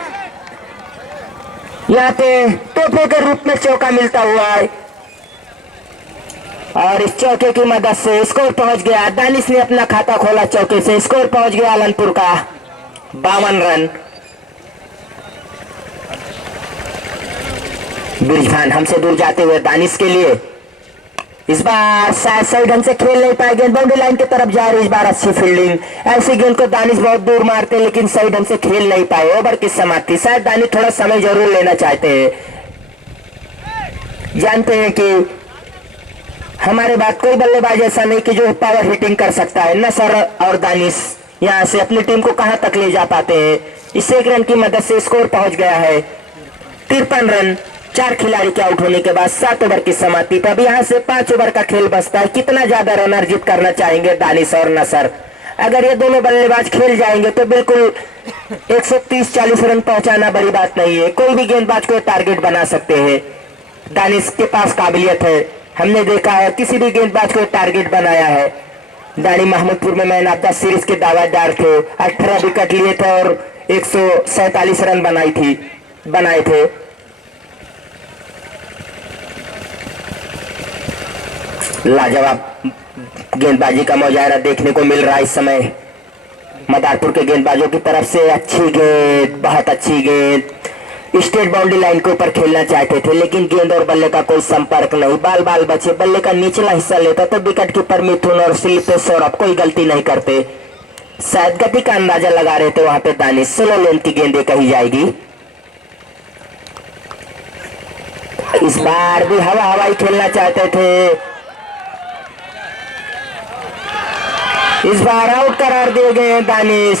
यहाँ पे तोहफे के रूप में चौका मिलता हुआ है और इस चौके की मदद से स्कोर पहुंच गया। दानिश ने अपना खाता खोला चौके से, स्कोर पहुंच गया आलमपुर का 52 रन। बिरजभान हमसे दूर जाते हुए दानिश के लिए इस बार शायद सही ढंग से खेल नहीं पाए, गेंद बाउंड्री लाइन की तरफ जा रही। इस बार अच्छी फील्डिंग, ऐसी गेंद को दानिश बहुत दूर मारते लेकिन सही ढंग से खेल नहीं पाए। ओवर की समाप्ति, शायद दानिश थोड़ा समय जरूर लेना चाहते हैं। जानते हैं कि हमारे बाद कोई बल्लेबाज ऐसा नहीं कि जो पावर हिटिंग कर सकता है। नसर और दानिश यहां से अपनी टीम को कहां तक ले जा पाते हैं। इस 1 रन की मदद से स्कोर पहुंच गया है 53 रन। 4 खिलाड़ी के आउट होने के बाद 7 ओवर की समाप्ति पर अब यहां से 5 ओवर का खेल बचता है। कितना ज्यादा रन अर्जित करना चाहेंगे दानिश और नसर। अगर ये दोनों बल्लेबाज खेल जाएंगे तो बिल्कुल 130-40 रन पहुंचाना बड़ी बात नहीं है। कोई भी गेंदबाज को टारगेट बना सकते हैं। दानिश के पास काबिलियत है, हमने देखा है किसी भी गेंदबाज को टारगेट बनाया है। डाणी महमूदपुर में मैन ऑफ द सीरीज के दावेदार थे, 18 विकेट लिए थे और 147 रन बनाए थे। लाजवाब गेंदबाजी का मुजाहरा देखने को मिल रहा है इस समय मदारपुर के गेंदबाजों की तरफ से। अच्छी गेंद, बहुत अच्छी गेंद, स्टेट बाउंड्री लाइन के ऊपर खेलना चाहते थे लेकिन गेंद और बल्ले का कोई संपर्क नहीं। बाल बाल बचे, बल्ले का निचला हिस्सा लेता तो विकेट कीपर मिथुन और स्लिप सौरभ कोई गलती नहीं करते। शायद गति का अंदाजा लगा रहे थे वहां पे दानिश। स्लो लेंथ की गेंदें कही जाएगी। इस बार भी हवाई खेलना चाहते थे, इस बार आउट करार दिए गए हैं दानिश।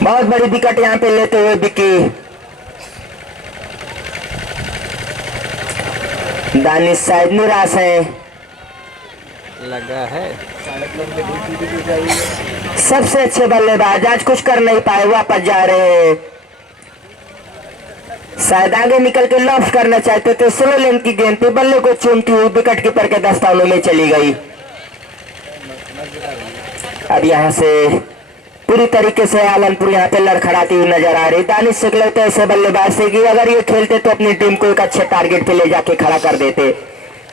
बहुत बड़ी विकेट यहाँ पे लेते हुए विक्की। दानिश शायद निराश है, लगा है। सबसे अच्छे बल्लेबाज आज कुछ कर नहीं पाए, वापस जा रहे हैं। शायद आगे निकल के लॉफ्ट करना चाहते थे, स्लो लेंथ की गेंद थी, बल्ले को चूमती हुई विकेट कीपर के दस्तानों में चली गई। अब यहाँ से पूरी तरीके से आलमपुर यहाँ पे लड़खड़ाती हुई नजर आ रही। दानिश शुक्ला ऐसे बल्लेबाज से कि अगर ये खेलते तो अपनी टीम को एक अच्छे टारगेट पे ले जाके खड़ा कर देते।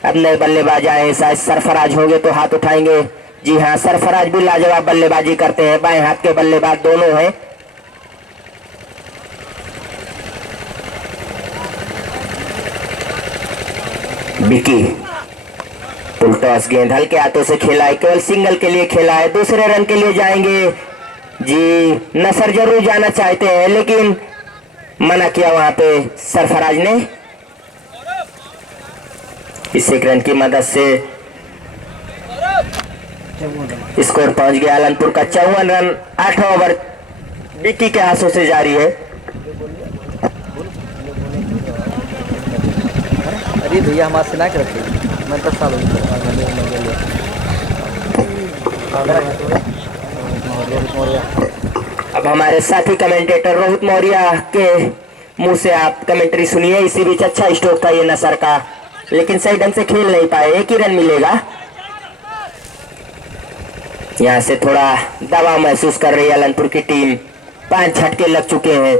अब नए बल्लेबाज आए, शायद सरफराज होंगे तो हाथ उठाएंगे। जी हाँ, सरफराज भी लाजवाब बल्लेबाजी करते हैं, बाएं हाथ के बल्लेबाज दोनों हैं। विकी फुल टॉस गेंद हल्के हाथों से खेला है, केवल सिंगल के लिए खेला है, दूसरे रन के लिए जाएंगे। जी नसर जरूर जाना चाहते हैं लेकिन मना किया वहां पे सरफराज ने। इस एक रन की मदद से स्कोर पहुंच गया आलमपुर का 54 रन। 8 ओवर विकी के हाथों से जारी है। अरे भैया हमारे से ना कर रखे, मैं 10 साल हो अब हमारे साथी कमेंटेटर रोहित मौर्य के मुंह से आप कमेंट्री सुनिए। इसी बीच अच्छा स्ट्रोक था ये नसर का, लेकिन सही ढंग से खेल नहीं पाए, एक ही रन मिलेगा। यहाँ से थोड़ा दबाव महसूस कर रही है आलमपुर की टीम, 5 झटके लग चुके हैं।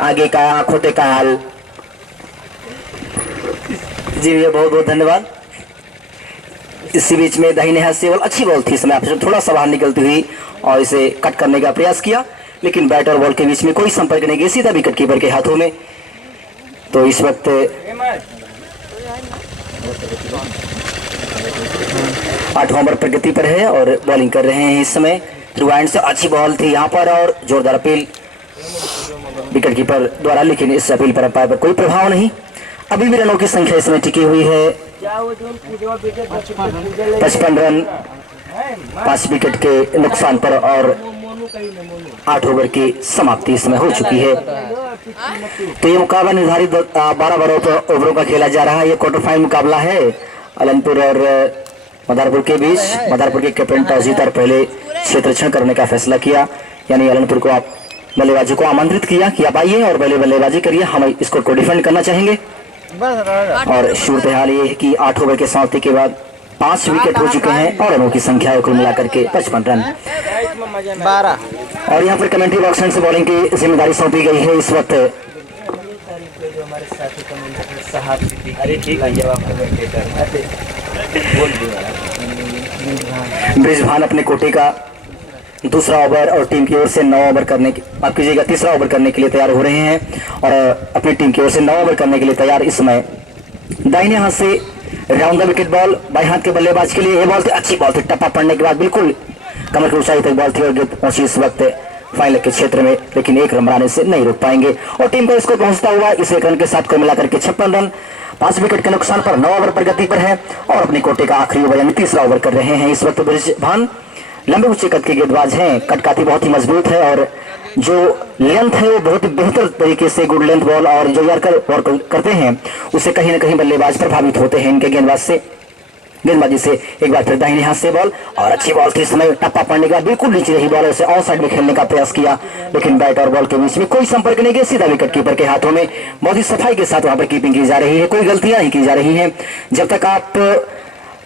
आगे का आंख होते का हाल। जी भैया बहुत बहुत धन्यवाद। इसी बीच में दाहिने हाथ से बॉल, अच्छी बॉल थी, समय आपसे थोड़ा सा बाहर निकलती हुई और इसे कट करने का प्रयास किया, लेकिन बैट और बॉल के बीच में कोई संपर्क नहीं गया, सीधा विकेट कीपर के हाथों में। तो इस वक्त 8 ओवर प्रगति पर है और बॉलिंग कर रहे हैं इस समय। थ्रू हैंड से अच्छी बॉल थी यहाँ पर और जोरदार अपील विकेट कीपर द्वारा, लेकिन इस अपील पर अंपायर पर कोई प्रभाव नहीं। अभी भी रनों की संख्या इसमें टिकी हुई है 55 रन 5 विकेट के नुकसान पर और 8 ओवर की समाप्ति इसमें हो चुकी है। तो ये मुकाबला निर्धारित 12 ओवरों का खेला जा रहा है। ये क्वार्टर फाइनल मुकाबला है आलमपुर और मदारपुर के बीच। मदारपुर के कैप्टन टॉस जीतकर पहले क्षेत्ररक्षण करने का फैसला किया, यानी आलमपुर को आप बल्लेबाजी को आमंत्रित किया कि आप आइए और बल्लेबाजी करिए, हम स्कोर को डिफेंड करना चाहेंगे। और सूरत हाल ये है कि 8 ओवर के समाप्ति के बाद 5 विकेट हो चुके हैं और रनों की संख्या है कुल मिलाकर के 55 रन 12। और यहाँ पर कमेंट्री बॉक्स से बॉलिंग की जिम्मेदारी सौंपी गई है इस वक्त। ब्रिजभान अपने कोटे का दूसरा ओवर और टीम की ओर से 9 ओवर करने की, माफ कीजिएगा, तीसरा ओवर करने के लिए तैयार हो रहे हैं और अपनी टीम की ओर से 9 ओवर करने के लिए तैयार। इस समय दाहिने हाथ से राउंड द विकेट बॉल बाएं हाथ के बल्लेबाज के लिए। ये बॉल थी, अच्छी बॉल थी, टप्पा पड़ने के बाद बिल्कुल कमर की ऊंचाई तक बॉल थी और पहुंची इस वक्त फाइनल के क्षेत्र में, लेकिन एक रन बनाने से नहीं रोक पाएंगे और टीम का स्कोर पहुंचता हुआ इस एक रन के साथ को मिलाकर के 56 रन 5 विकेट के नुकसान पर 9 ओवर प्रगति पर है और अपने कोटे का आखिरी ओवर यानी तीसरा ओवर कर रहे हैं इस वक्त। ब्रिजभान लंबे ऊंचे कद के गेंदबाज हैं, कटकाती बहुत ही मजबूत है और जो लेंथ है वो बहुत ही बेहतर तरीके से गुड लेंथ बॉल और जो यार्कर करते हैं उससे कहीं ना कहीं बल्लेबाज प्रभावित होते हैं इनके गेंदबाजी से। एक बार फिर दाहिने हाथ से बॉल और अच्छी बॉल थी, इस समय टप्पा पड़ने का बिल्कुल नीचे रही बॉल, उसे ऑफ साइड में खेलने का प्रयास किया, लेकिन बैट और बॉल के बीच में कोई संपर्क नहीं गया, सीधा विकेट कीपर के हाथों में। बहुत ही सफाई के साथ वहां पर कीपिंग की जा रही है, कोई गलतियां नहीं की जा रही है। जब तक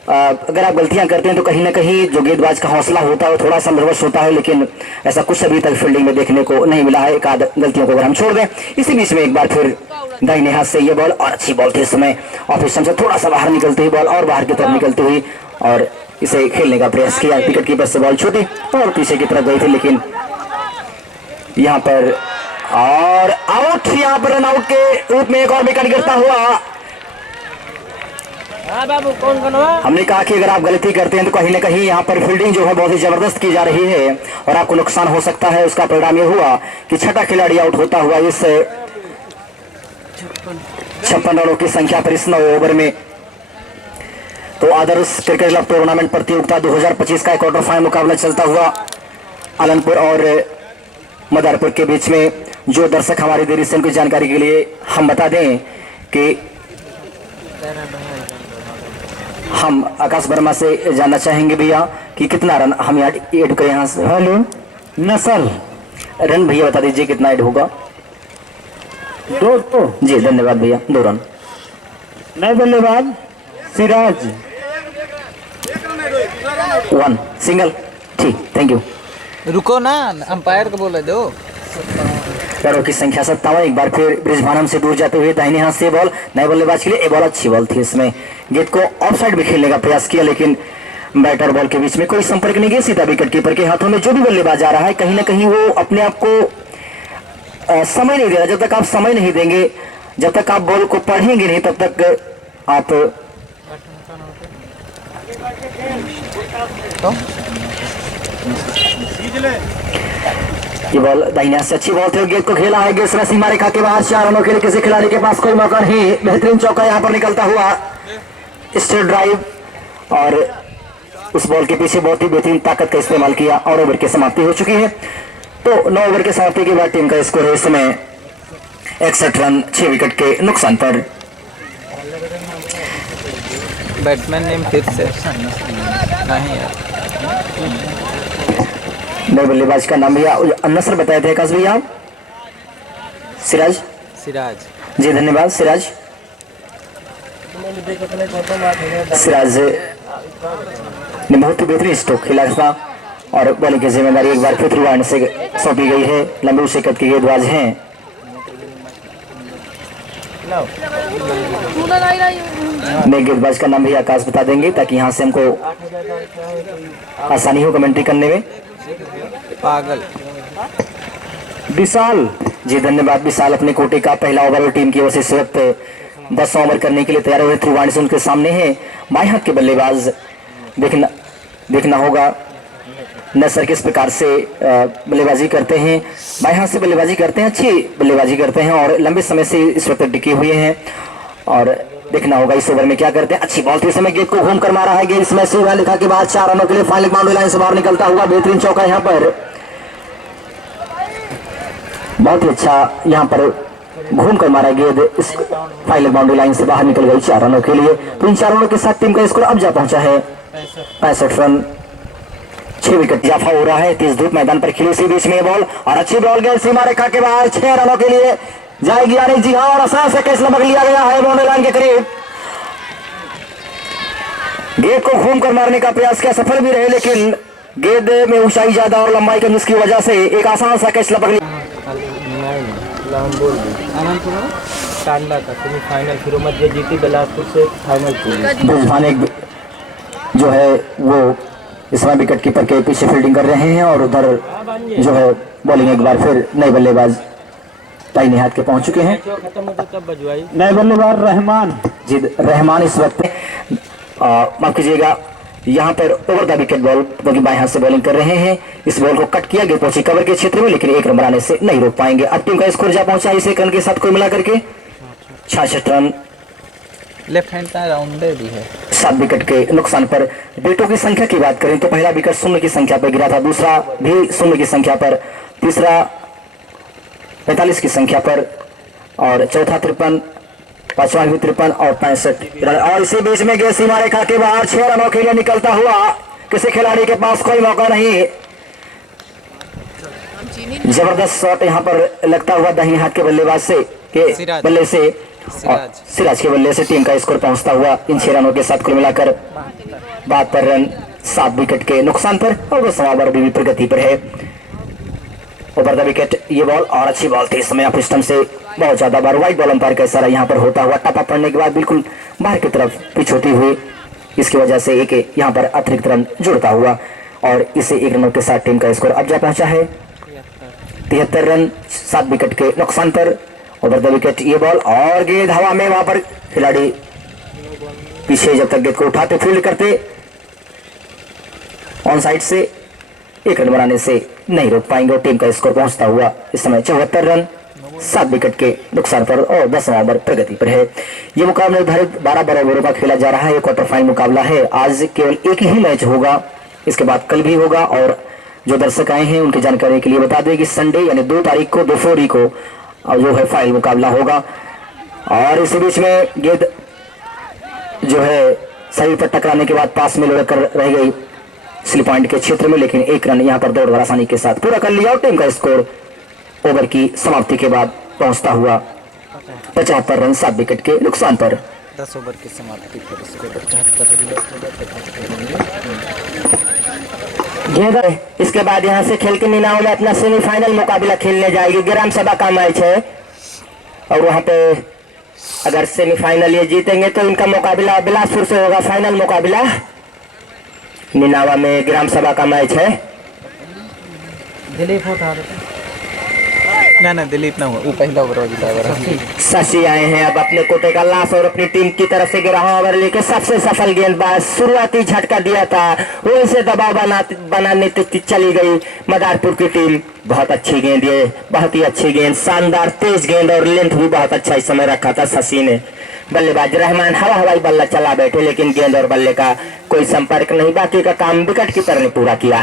अगर आप गलतियां करते हैं तो कहीं ना कहीं जो गेंदबाज का हौसला होता है वो थोड़ा सा नर्वस होता है, लेकिन ऐसा कुछ अभी तक फील्डिंग में देखने को नहीं मिला है। एक आध गलतियों को अगर हम छोड़ दें। इसी बीच में एक बार फिर दाहिने हाथ से ये बॉल और अच्छी बॉल थी, इस समय ऑफ स्टंप से थोड़ा सा बाहर निकलती हुई बॉल और बाहर की तरफ निकलती हुई और इसे खेलने का प्रयास किया। विकेट कीपर से बॉल छूटी और पीछे की तरफ गई थी, लेकिन यहाँ पर और आउट, यहाँ पर रन आउट के रूप में एक और विकेट गिरता हुआ। बाबू कौन बनवा? हमने कहा कि अगर आप गलती करते हैं तो कहीं ना कहीं यहाँ पर फील्डिंग जो है बहुत ही जबरदस्त की जा रही है और आपको नुकसान हो सकता है। उसका परिणाम ये हुआ कि 6ठा खिलाड़ी आउट होता हुआ इस 56 रनों की संख्या पर इस 9 ओवर में। तो आदर्श क्रिकेट क्लब टूर्नामेंट प्रतियोगिता 2025 का क्वार्टर फाइनल मुकाबला चलता हुआ आलमपुर और मदारपुर के बीच में। जो दर्शक हमारी देरी से उनकी जानकारी के लिए हम बता दें कि हम आकाश वर्मा से जानना चाहेंगे भैया कि कितना रन हम यहाँ ऐड करें यहाँ से। हेलो नसल रन भैया बता दीजिए कितना ऐड होगा। 2 जी धन्यवाद भैया, 2 रन। नए बल्लेबाज सिराज 1 सिंगल। ठीक, थैंक यू। रुको ना, अंपायर को बोले दो। रनों की संख्या 57। एक बार फिर ब्रिजभान हमसे दूर जाते हुए दाहिने हाथ से बॉल नए बल्लेबाज के लिए। ये बॉल अच्छी बॉल थी, इसमें गेंद को ऑफ साइड में खेलने का प्रयास किया, लेकिन बैटर बॉल के बीच में कोई संपर्क नहीं किया। सीधा विकेट कीपर के हाथों में। जो भी बल्लेबाज आ रहा है कहीं ना कहीं वो अपने आप को समय नहीं दे रहा। जब तक आप समय नहीं देंगे, जब तक आप बॉल को पढ़ेंगे नहीं, तब तक आप ये बॉल दाहिने हाथ से अच्छी बॉल थी। गेंद को खेला है, गेंद सीमा रेखा के बाहर। 4 रनों के लिए किसी खिलाड़ी के पास कोई मौका नहीं। बेहतरीन चौका यहाँ पर निकलता हुआ स्ट्रेट ड्राइव, और उस बॉल के पीछे बहुत ही बेहतरीन ताकत का इस्तेमाल किया। और ओवर की समाप्ति हो चुकी है। तो 9 ओवर की समाप्ति के बाद टीम का स्कोर है इस समय 61 रन 6 विकेट के नुकसान पर। बैट्समैन नेम फिर से नहीं यार। नए बल्लेबाज का नाम भैया नसर बताए थे आकाश भैया। सिराज। सिराज जी धन्यवाद सिराज। सिराज ने बहुत ही बेहतरीन स्ट्रोक खेला था, और बॉलिंग की जिम्मेदारी एक बार फिर त्रिवाण से सौंपी गई है। लंबे शिकत के गेंदबाज हैं। मैं गेंदबाज का नाम भी आकाश बता देंगे ताकि यहाँ से हमको आसानी हो कमेंट्री करने में। पागल विशाल जी धन्यवाद विशाल। अपने कोटे का पहला ओवर टीम की ओर से इस वक्त 10 ओवर करने के लिए तैयार हुए। त्रिवाणी से उनके सामने है बाएं हाथ के बल्लेबाज। देखना होगा नसर किस प्रकार से बल्लेबाजी करते हैं। बाएं हाथ से बल्लेबाजी करते हैं, अच्छी बल्लेबाजी करते हैं, और लंबे समय से इस वक्त टिके हुए हैं। और देखना होगा इस ओवर में क्या करते हैं। अच्छी बॉल थी, समय गेंद को घूम कर मारा है। गेंद इसमें सीधा लिखा के बाद 4 रनों के लिए फाइनल बाउंड्री लाइन से बाहर निकलता हुआ बेहतरीन चौका यहाँ पर। बहुत ही अच्छा यहाँ पर घूम कर मारा गेंद इस फाइनल बाउंड्री लाइन से बाहर निकल गई 4 रनों के लिए। तो इन 4 रनों के साथ टीम का स्कोर अब जा पहुंचा है 65 रन 6 विकेट। इजाफा हो रहा है। तेज धूप मैदान पर खिली, इसी बीच में बॉल और अच्छी बॉल गेंद सीमा रेखा के बाहर 6 रनों के लिए जाएगी यानी। जी हाँ, और आसान से कैच लपक लिया गया है बाउंड्री लाइन के करीब। गेंद को घूम कर मारने का प्रयास किया, सफल भी रहे, लेकिन गेंद में ऊंचाई ज्यादा और लंबाई कम, जिसकी वजह से एक आसान सा कैच लपक लिया। टांडा का सेमीफाइनल फिर मध्य जीती बिलासपुर से फाइनल। ब्रिजभान जो है वो इस समय विकेट कीपर के पीछे फील्डिंग कर रहे हैं, और उधर जो है बॉलिंग एक बार फिर नए बल्लेबाज दाहिने हाथ के पहुंच चुके हैं। नए बल्लेबाज रहमान। जी रहमान इस वक्त माफ कीजिएगा यहाँ पर ओवर द विकेट बॉल, क्योंकि बाएं हाथ से बॉलिंग कर रहे हैं। इस बॉल को कट किया, गेंद पहुंची कवर के क्षेत्र में, लेकिन 1 रन बनाने से नहीं रोक पाएंगे। अब टीम का स्कोर जा पहुंचा इस 1 रन के साथ कोई मिला करके 66 रन। लेफ्ट हैंड का राउंडर भी है। 7 विकेट के नुकसान पर। विकेटों की संख्या की बात करें तो पहला विकेट 0 की संख्या पर गिरा था, दूसरा भी 0 की संख्या पर, तीसरा 45 की संख्या पर, और चौथा 53, पांचवा भी 53 और 65 रन। और इसी बीच में गेंद सीमा रेखा के बाहर 6 रनों के लिए निकलता हुआ। किसी खिलाड़ी के पास कोई मौका नहीं। जबरदस्त शॉट यहाँ पर लगता हुआ दाहिने हाथ के बल्लेबाज से के बल्ले से, सिराज के बल्ले से टीम का स्कोर पहुंचता हुआ इन 6 रनों के साथ कुल मिलाकर 72 रन 7 विकेट के नुकसान पर। और वो ओवर अभी भी प्रगति पर है। ओवर द विकेट ये बॉल, और अच्छी बॉल थी इस समय ऑफ स्टंप से बहुत ज्यादा बार वाइड बॉल अंपायर का इशारा यहाँ पर होता हुआ, टप्पा पड़ने के बाद बिल्कुल बाहर की तरफ पिच होती हुई, इसकी वजह से एक यहाँ पर अतिरिक्त रन जुड़ता हुआ, और इसे 1 रनों के साथ टीम का स्कोर अब जा पहुंचा है 73 रन 7 विकेट के नुकसान पर। ओवर द विकेट ये बॉल, और गेंद हवा में, वहां पर खिलाड़ी पीछे जब तक गेंद को उठाते फील्ड करते ऑन साइड से 1 रन बनाने से नहीं रोक पाएंगे, और टीम का स्कोर पहुंचता हुआ इस समय 74 रन 7 विकेट के नुकसान पर, और 10वां ओवर प्रगति पर है। ये मुकाबला निर्धारित 12 ओवरों का खेला जा रहा है। ये क्वार्टर फाइनल मुकाबला है। आज केवल एक ही मैच होगा, इसके बाद कल भी होगा, और जो दर्शक आए हैं उनकी जानकारी के लिए बता दें कि संडे यानी 2 तारीख को 2 फरवरी को जो है फाइनल मुकाबला होगा। और इसी बीच में गेंद जो है सही पर टकराने के बाद पास में लुढ़क कर रह गई स्लिप पॉइंट के क्षेत्र में, लेकिन 1 रन यहां पर दौड़ भर आसानी के साथ पूरा कर लिया और टीम का स्कोर ओवर की समाप्ति के बाद पहुंचता हुआ 75 रन 7 विकेट के नुकसान पर। 10 ओवर की समाप्ति पर स्कोर 75 गेंद इसके बाद यहां से खेल के मीनाओं में अपना सेमीफाइनल मुकाबला खेलने जाएगी। ग्राम सभा का मैच है और वहां पे अगर सेमीफाइनल ये जीतेंगे तो इनका मुकाबला बिलासपुर से होगा। फाइनल मुकाबला नीनावा में ग्राम सभा का मैच है। दिलीप होता ना दिलीप ना हुआ, वो पहला ओवर वाला शशि आए हैं अब अपने कोटे का लाश और अपनी टीम की तरफ से 11वां ओवर लेके सबसे सफल गेंदबाज शुरुआती झटका दिया था, वो इसे दबाव बनाने चली गई मदारपुर की टीम। बहुत अच्छी गेंद, ये बहुत ही अच्छी गेंद, शानदार तेज गेंद और लेंथ भी बहुत अच्छा इस समय रखा था शशि ने। बल्लेबाज रहमान हवाई बल्ला चला बैठे, लेकिन गेंद और बल्ले का कोई संपर्क नहीं, बाकी का काम विकेट कीपर ने पूरा किया।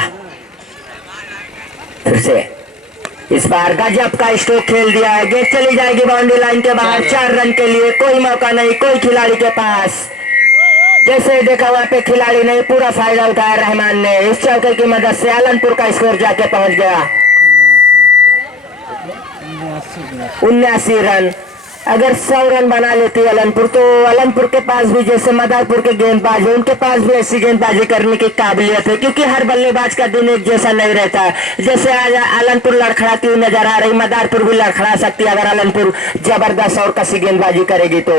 फिर से इस बार गजब का स्ट्रोक खेल दिया है, गेंद चली जाएगी बाउंड्री लाइन के बाहर। 4 रन के लिए कोई मौका नहीं, कोई खिलाड़ी के पास। जैसे देखा वहां पे खिलाड़ी नहीं, पूरा फायदा उठाया रहमान ने। इस चौके की मदद से आलनपुर का स्कोर जाके पहुंच गया 79 रन। अगर 100 रन बना लेती अलनपुर तो अलनपुर के पास भी जैसे मदारपुर के गेंदबाज है, उनके पास भी ऐसी गेंदबाजी करने की काबिलियत है, क्योंकि हर बल्लेबाज का दिन एक जैसा नहीं रहता। जैसे आज अलनपुर लड़खड़ाती हुई नजर आ रही, मदारपुर भी लड़खड़ा सकती है अगर अलनपुर जबरदस्त और कसी गेंदबाजी करेगी तो।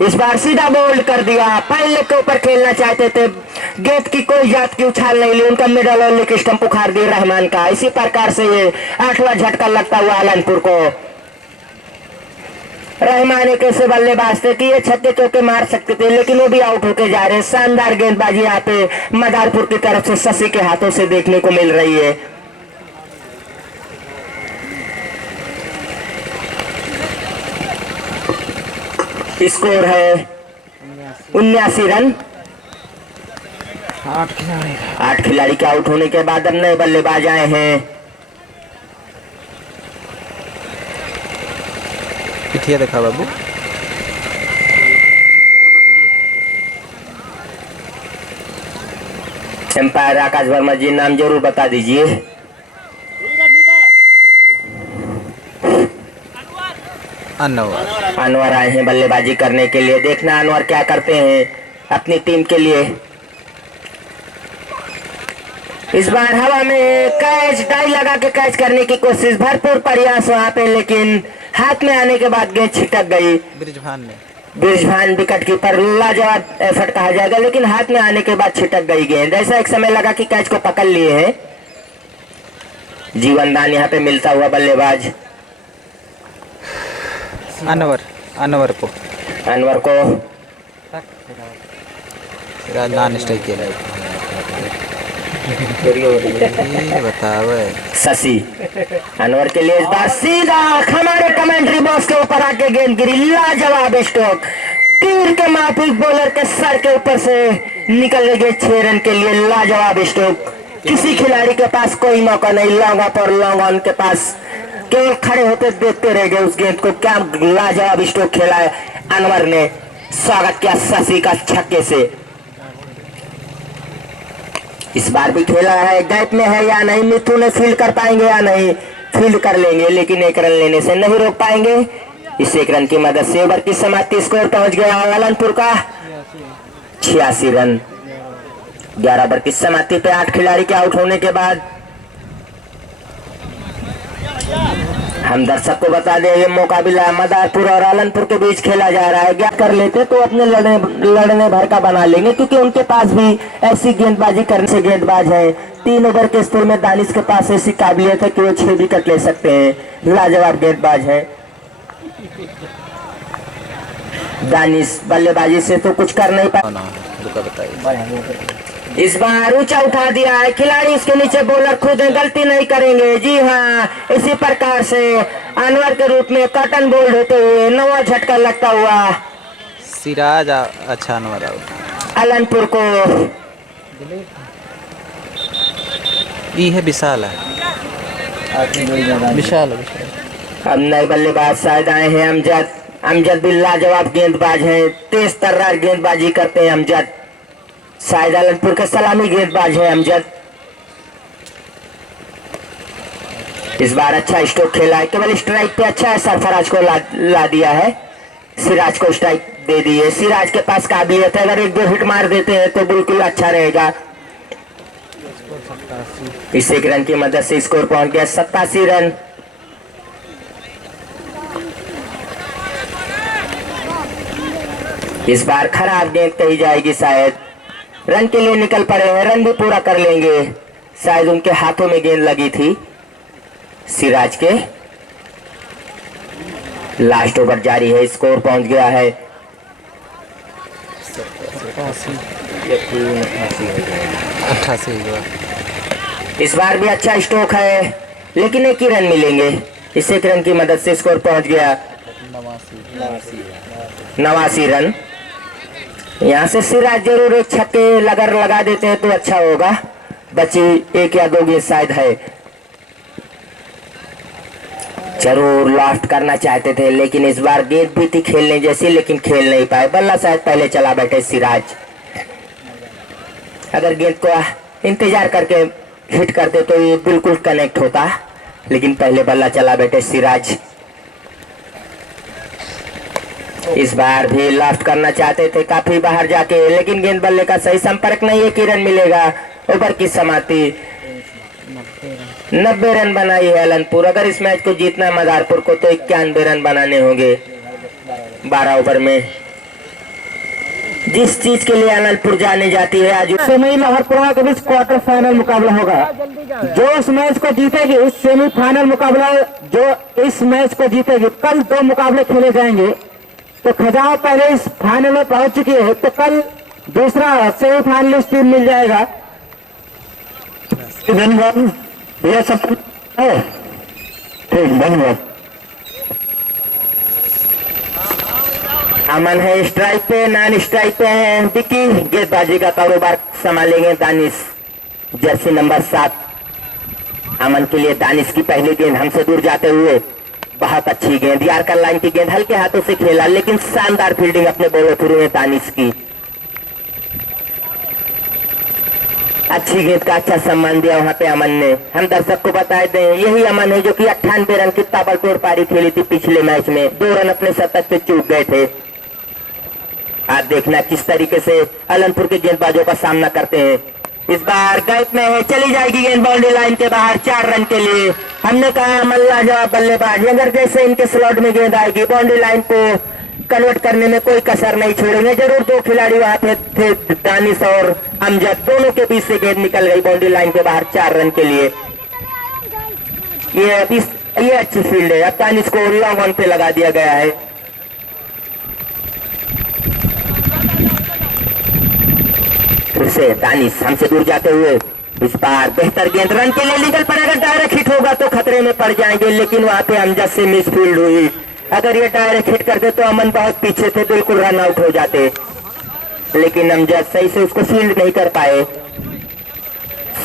इस बार सीधा बोल्ड कर दिया, पहले के ऊपर खेलना चाहते थे, गेंद की कोई जात की उछाल नहीं ली, उनका मिडल और लेग स्टंप उखाड़ दिया रहमान का। इसी प्रकार से ये 8वां झटका लगता हुआ अलनपुर को। रहमान एक ऐसे बल्लेबाज थे कि ये छक्के चौके मार सकते थे, लेकिन वो भी आउट होके जा रहे हैं। शानदार गेंदबाजी यहाँ पे मदारपुर की तरफ से शशि के हाथों से देखने को मिल रही है। स्कोर है 79 रन। 8 खिलाड़ी के आउट होने के बाद अब नए बल्लेबाज आए हैं। पिठिया देखा बाबू, एम्पायर आकाश वर्मा जी, नाम जरूर बता दीजिए। अनवर आए हैं बल्लेबाजी करने के लिए। देखना अनवर क्या करते हैं अपनी टीम के लिए। इस बार हवा में कैच, डाई लगा के कैच करने की कोशिश, भरपूर प्रयास वहां पे, लेकिन हाथ में आने के बाद गेंद छिटक गई। ब्रिजभान विकेट कीपर, लाजवाब एफर्ट कहा जाएगा, लेकिन हाथ में आने के बाद छिटक गई गेंद। ऐसा एक समय लगा कि कैच को पकड़ लिए हैं। जीवनदान यहाँ पे मिलता हुआ बल्लेबाज अनवर को नॉन स्ट्राइक किया शशि। अनवर के लिए इस बार सीधा हमारे कमेंट्री बॉक्स के ऊपर आके गेंद गिरी, लाजवाब स्ट्रोक, तीर के माफिक बॉलर के सर के ऊपर से निकल गए 6 रन के लिए। लाजवाब स्ट्रोक, किसी खिलाड़ी के पास कोई मौका नहीं, लॉन्ग अप और लॉन्ग ऑन के पास, केवल खड़े होते देखते रह गए उस गेंद को। क्या लाजवाब स्ट्रोक खेला है अनवर ने, स्वागत किया शशि का छक्के से। इस बार भी खेला है, गैप में है या नहीं, मिथुन ने फील्ड कर पाएंगे या नहीं, फील्ड कर लेंगे, लेकिन 1 रन लेने से नहीं रोक पाएंगे। इस 1 रन की मदद से ओवर की समाप्ति स्कोर पहुंच गया अलनपुर का 86 रन। 11 ओवर की समाप्ति पे 8 खिलाड़ी के आउट होने के बाद हम दर्शक को बता दें ये मुकाबला मदारपुर और आलनपुर के बीच खेला जा रहा है। क्या कर लेते तो अपने लड़ने भर का बना लेंगे, क्योंकि उनके पास भी ऐसी गेंदबाजी करने से गेंदबाज है। 3 ओवर के स्कोर में दानिश के पास ऐसी काबिलियत है कि वो 6 विकेट ले सकते हैं। लाजवाब गेंदबाज है दानिश, बल्लेबाजी से तो कुछ कर नहीं पाया। इस बार ऊंचा उठा दिया है खिलाड़ी, इसके नीचे बॉलर खुद गलती नहीं करेंगे। जी हाँ, इसी प्रकार से अनवर के रूप में कॉटन बोल्ड होते हुए 9वां झटका लगता हुआ सिराज अच्छा अनवर आउट अलनपुर को ये है विशाल है। विशाल है विशाल। अब नए बल्लेबाज शायद आए हैं अमजद। अमजद भी लाजवाब गेंदबाज हैं, तेज तर्रार गेंदबाजी करते हैं अमजद। शायद आलमपुर के सलामी गेंदबाज हैं अमजद। इस बार अच्छा स्ट्रोक खेला है, केवल स्ट्राइक पे अच्छा है, सरफराज को ला दिया है, सिराज को स्ट्राइक दे दी है। सिराज के पास काबिलियत है, अगर एक दो हिट मार देते हैं तो बिल्कुल अच्छा रहेगा। इस एक रन की मदद से स्कोर पहुंच गया 87 रन। इस बार खराब गेंद कही जाएगी, शायद रन के लिए निकल पड़े हैं, रन भी पूरा कर लेंगे। शायद उनके हाथों में गेंद लगी थी सिराज के। लास्ट ओवर जारी है, स्कोर पहुंच गया है 88। इस बार भी अच्छा स्ट्रोक है, लेकिन एक ही रन मिलेंगे। इस एक रन की मदद से स्कोर पहुंच गया 89 रन। यहाँ से सिराज जरूर एक छक्के लगा देते हैं तो अच्छा होगा। बची एक या दो गेंद शायद है, जरूर लॉफ्ट करना चाहते थे, लेकिन इस बार गेंद भी थी खेलने जैसी, लेकिन खेल नहीं पाए। बल्ला शायद पहले चला बैठे सिराज। अगर गेंद को इंतजार करके हिट करते तो ये बिल्कुल कनेक्ट होता, लेकिन पहले बल्ला चला बैठे सिराज। इस बार भी लॉफ्ट करना चाहते थे काफी बाहर जाके, लेकिन गेंद बल्ले का सही संपर्क नहीं है कि रन मिलेगा। ओवर की समाप्ति 90 रन बनाई है आलमपुर। अगर इस मैच को जीतना है मदारपुर को तो 91 रन बनाने होंगे 12 ओवर में। जिस चीज के लिए आलमपुर जाने जाती है, आज सेमी लाहौरपुरा के बीच क्वार्टर फाइनल मुकाबला होगा। जो इस मैच को जीतेगी, इस सेमीफाइनल मुकाबला जो इस मैच को जीतेगी, कल 2 मुकाबले खेले जाएंगे। तो खजाव पहले इस फाइनल में पहुंच चुकी है, तो कल दूसरा सेमीफाइनलिस्ट टीम मिल जाएगा। धन्यवाद भैया, सब है ठीक, धन्यवाद। अमन है स्ट्राइक पे, नॉन स्ट्राइक पे है विक्की। गेंदबाजी का कारोबार संभालेंगे दानिश, जर्सी नंबर 7। अमन के लिए दानिश की पहली गेंद हमसे दूर जाते हुए, बहुत अच्छी गेंद, यार्कर लाइन की गेंद, हल्के हाथों से खेला, लेकिन शानदार फील्डिंग अपने बॉलर थ्रू में दानिश की। अच्छी गेंद का अच्छा सम्मान दिया वहां पे अमन ने। हम दर्शक को बता दें, यही अमन है जो कि 98 रन की ताबड़तोड़ पारी खेली थी पिछले मैच में। 2 रन अपने शतक पे चूक गए थे। आज देखना किस तरीके से आलमपुर के गेंदबाजों का सामना करते हैं। इस बार गैप में है, चली जाएगी गेंद बाउंड्री लाइन के बाहर 4 रन के लिए। हमने कहा मल्ला जवाब बल्लेबाज, अगर जैसे इनके स्लॉट में गेंद आएगी बाउंड्री लाइन को कन्वर्ट करने में कोई कसर नहीं छोड़ेंगे। जरूर 2 खिलाड़ी वहां पे थे, दानिश और अमजद, दोनों के बीच से गेंद निकल गई बाउंड्री लाइन के बाहर 4 रन के लिए। ये अच्छी फील्ड है। अब दानिश को लॉन्ग ऑन पे लगा दिया गया है। फिर से दानिश हमसे दूर जाते हुए, इस बार बेहतर गेंद, रन के लिए निकल पड़ेगा। डायरेक्ट हिट होगा तो खतरे में पड़ जाएंगे, लेकिन वहां पे अमजद से मिस फील्ड हुई। अगर ये डायरेक्ट हिट करते तो अमन बहुत पीछे थे, बिल्कुल रन आउट हो जाते, लेकिन अमजद सही से उसको फील्ड नहीं कर पाए।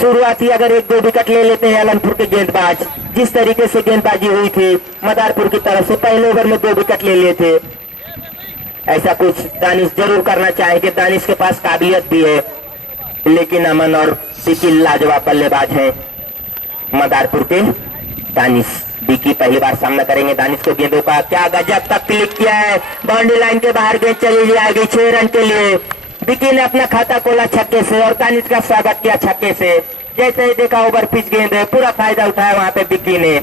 शुरुआती अगर 1-2 विकेट ले लेते हैं आलमपुर के गेंदबाज, जिस तरीके से गेंदबाजी हुई थी मदारपुर की तरफ से, पहले ओवर में 2 विकेट ले लिए थे। ऐसा कुछ दानिश जरूर करना चाहेंगे। दानिश के पास काबिलियत भी है, लेकिन अमन और विकी लाजवाब बल्लेबाज हैं मदारपुर के। दानिश विकी पहली बार सामना करेंगे दानिश को। गेंदों का क्या गजब तक क्लिक किया है, बाउंड्री लाइन के बाहर गेंद चली जाएगी 6 रन के लिए। विकी ने अपना खाता खोला छक्के से और दानिश का स्वागत किया छक्के से। जैसे ही देखा ओवर पिच गेंद है, पूरा फायदा उठाया वहां पे विकी ने।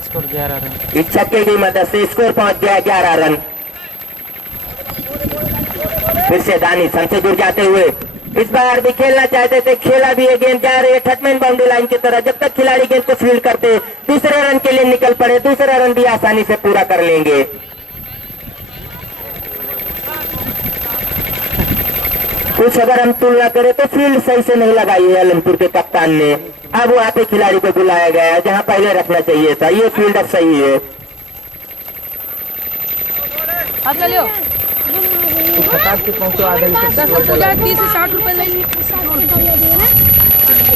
Score 11 run. इस छक्के की मदद से स्कोर पहुंच गया 11 रन। फिर से दानिश हमसे दूर जाते हुए, इस बार भी खेलना चाहते थे, खेला भी है, गेंद जा रही है ठटमैन बाउंड्री लाइन की तरह। जब तक खिलाड़ी गेंद को फील्ड करते, दूसरे रन के लिए निकल पड़े, दूसरा रन भी आसानी से पूरा कर लेंगे। कुछ अगर हम तुलना करें तो फील्ड सही से नहीं लगाई है आलमपुर के कप्तान ने। अब वहां पे खिलाड़ी को बुलाया गया है जहां पहले रखना चाहिए था। ये फील्ड अब सही है। तो 50 के पहुंचो आगे 10 से 60 रुपए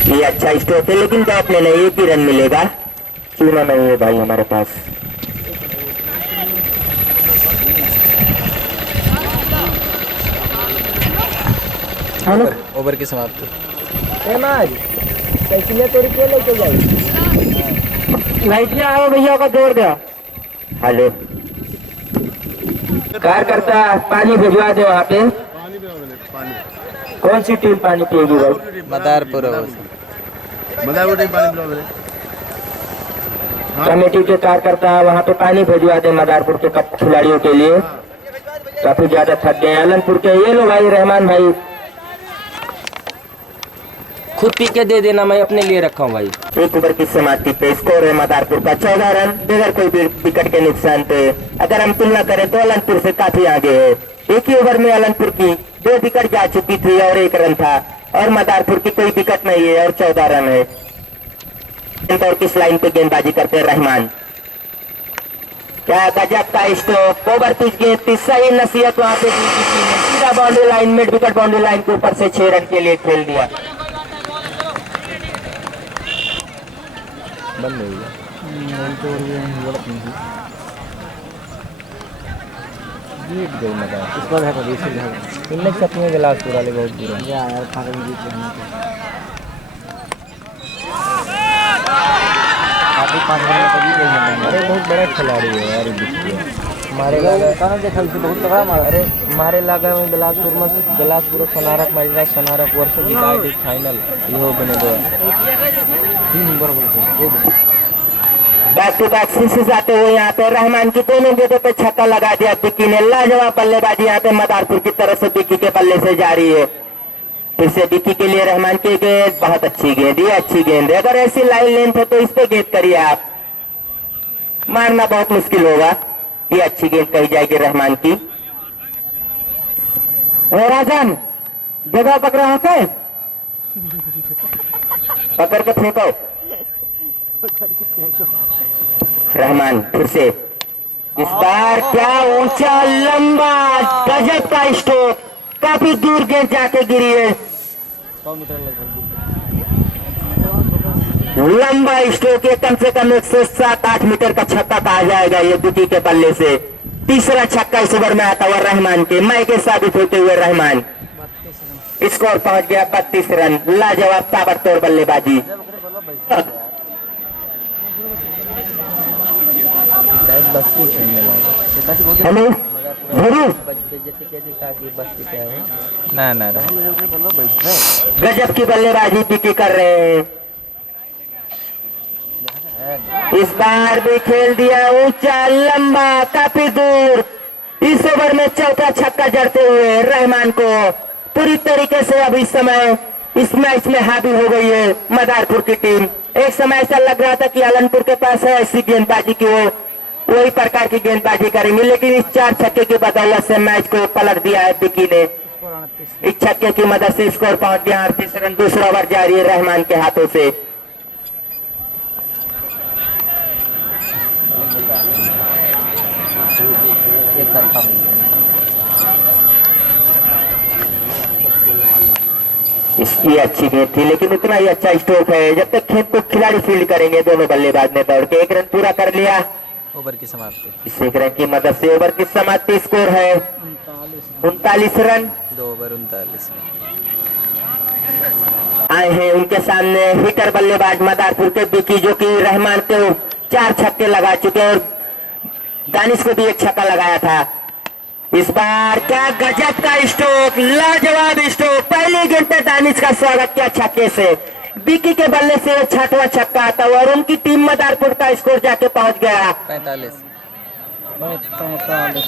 ये अच्छा स्ट्रोक है लेकिन बैट में नहीं, एक ही रन मिलेगा, चूना नहीं है भाई हमारे पास। ओवर की समाप्ति। लाइट आओ भैया का जोड़ दिया। हेलो, कार्यकर्ता पानी भिजवा दो वहाँ पे। कौन सी टीम पानी पिएगी भाई? मदारपुर ओवर। कमेटी के कार्यकर्ता वहाँ पे पानी भिजवा दे मदारपुर के कप खिलाड़ियों के लिए, काफी ज्यादा थक गए। आलनपुर के ये लो भाई, रहमान भाई खुद पी के दे देना, मैं अपने लिए रखा हूँ भाई। एक ओवर की समाप्ति पे स्कोर है मदारपुर का 14 रन बगैर कोई विकेट के नुकसान पे। अगर हम तुलना करें तो आलनपुर से काफी आगे है। एक ही ओवर में आलनपुर की 2 विकेट जा चुकी थी और 1 रन था, और मदारपुर की कोई विकेट नहीं है और 14 रन है। और किस लाइन पे गेंदबाजी करते हैं रहमान, क्या गजब का स्ट्रोक, ओवर पिच गेंद, सही नसीहत वहाँ पे दी किसी ने, सीधा boundary line, mid wicket boundary line के ऊपर से 6 रन के लिए खेल दिया। बंद हो गया। इनने सपने गिलास पूरा ले बहुत दूर अरे बहुत बड़ा खिलाड़ी है यार, हमारे बहुत तगड़ा मार। अरे हमारे लगा में बिलासपुर सोनारक मजरा सोनारक वर्ष जीता फाइनल यो बने दो बैक टू बैक सिक्सेस आते हुए यहाँ पे रहमान की दोनों गेंदों पे छक्का लगा दिया विक्की ने। लाजवाब बल्लेबाजी यहाँ पे मदारपुर की तरफ से विक्की के बल्ले से जारी है। फिर से विक्की के लिए रहमान की गेंद, बहुत अच्छी गेंद, ये अच्छी गेंद है। अगर ऐसी लाइन लेंथ है तो इस पे गेंद करिए आप, मारना बहुत मुश्किल होगा। ये अच्छी गेंद कही जाएगी रहमान की। राजन जगह पकड़ा होते पकड़ के फेंको। रहमान फिर से, इस बार क्या ऊंचा लंबा गजब का स्ट्रोक, काफी दूर गेंद जाके गिरी है। लंबा स्ट्रोक है, कम से कम 107-8 मीटर का छक्का कहा जाएगा ये विक्की के बल्ले से। तीसरा छक्का इस ओवर में आता हुआ रहमान के माई के साबित होते हुए रहमान स्कोर पहुंच गया 32 रन। लाजवाब ताबड़तोड़ बल्लेबाजी। हेलो ना ना गजब की बल्लेबाजी विक्की कर रहे हैं। इस बार भी खेल दिया ऊंचा लंबा काफी दूर। इस ओवर में चौथा छक्का जड़ते हुए रहमान को पूरी तरीके से अब इस समय इस मैच में हावी हो गई है मदारपुर की टीम। एक समय ऐसा लग रहा था कि आलनपुर के पास है ऐसी गेंदबाजी की वो वही प्रकार की गेंदबाजी करेंगे, लेकिन इस 4 छक्के की बदौलत से मैच को पलट दिया है विक्की ने। इस छक्के की मदद से स्कोर पहुंच गया 38 रन। दूसरा ओवर जारी है रहमान के हाथों से। इसकी अच्छी गेंद थी लेकिन उतना ही अच्छा स्ट्रोक है। जब तक खेत को खिलाड़ी फील्ड करेंगे, दोनों बल्लेबाज ने दौड़ के 1 रन पूरा कर लिया। ओवर की समाप्ति। इस 1 रन की मदद से ओवर की समाप्ति। स्कोर है 39 रन। 2 ओवर 39। आए हैं उनके सामने हिटर बल्लेबाज मदारपुर के विक्की, जो कि रहमान को 4 छक्के लगा चुके और दानिश को भी 1 छक्का लगाया था। इस बार क्या गजब का स्ट्रोक, लाजवाब स्ट्रोक। पहली गेंद पे दानिश का स्वागत किया छक्के से। विक्की के बल्ले से 6वां छक्का आता हुआ और उनकी टीम मदारपुर का स्कोर जाके पहुंच गया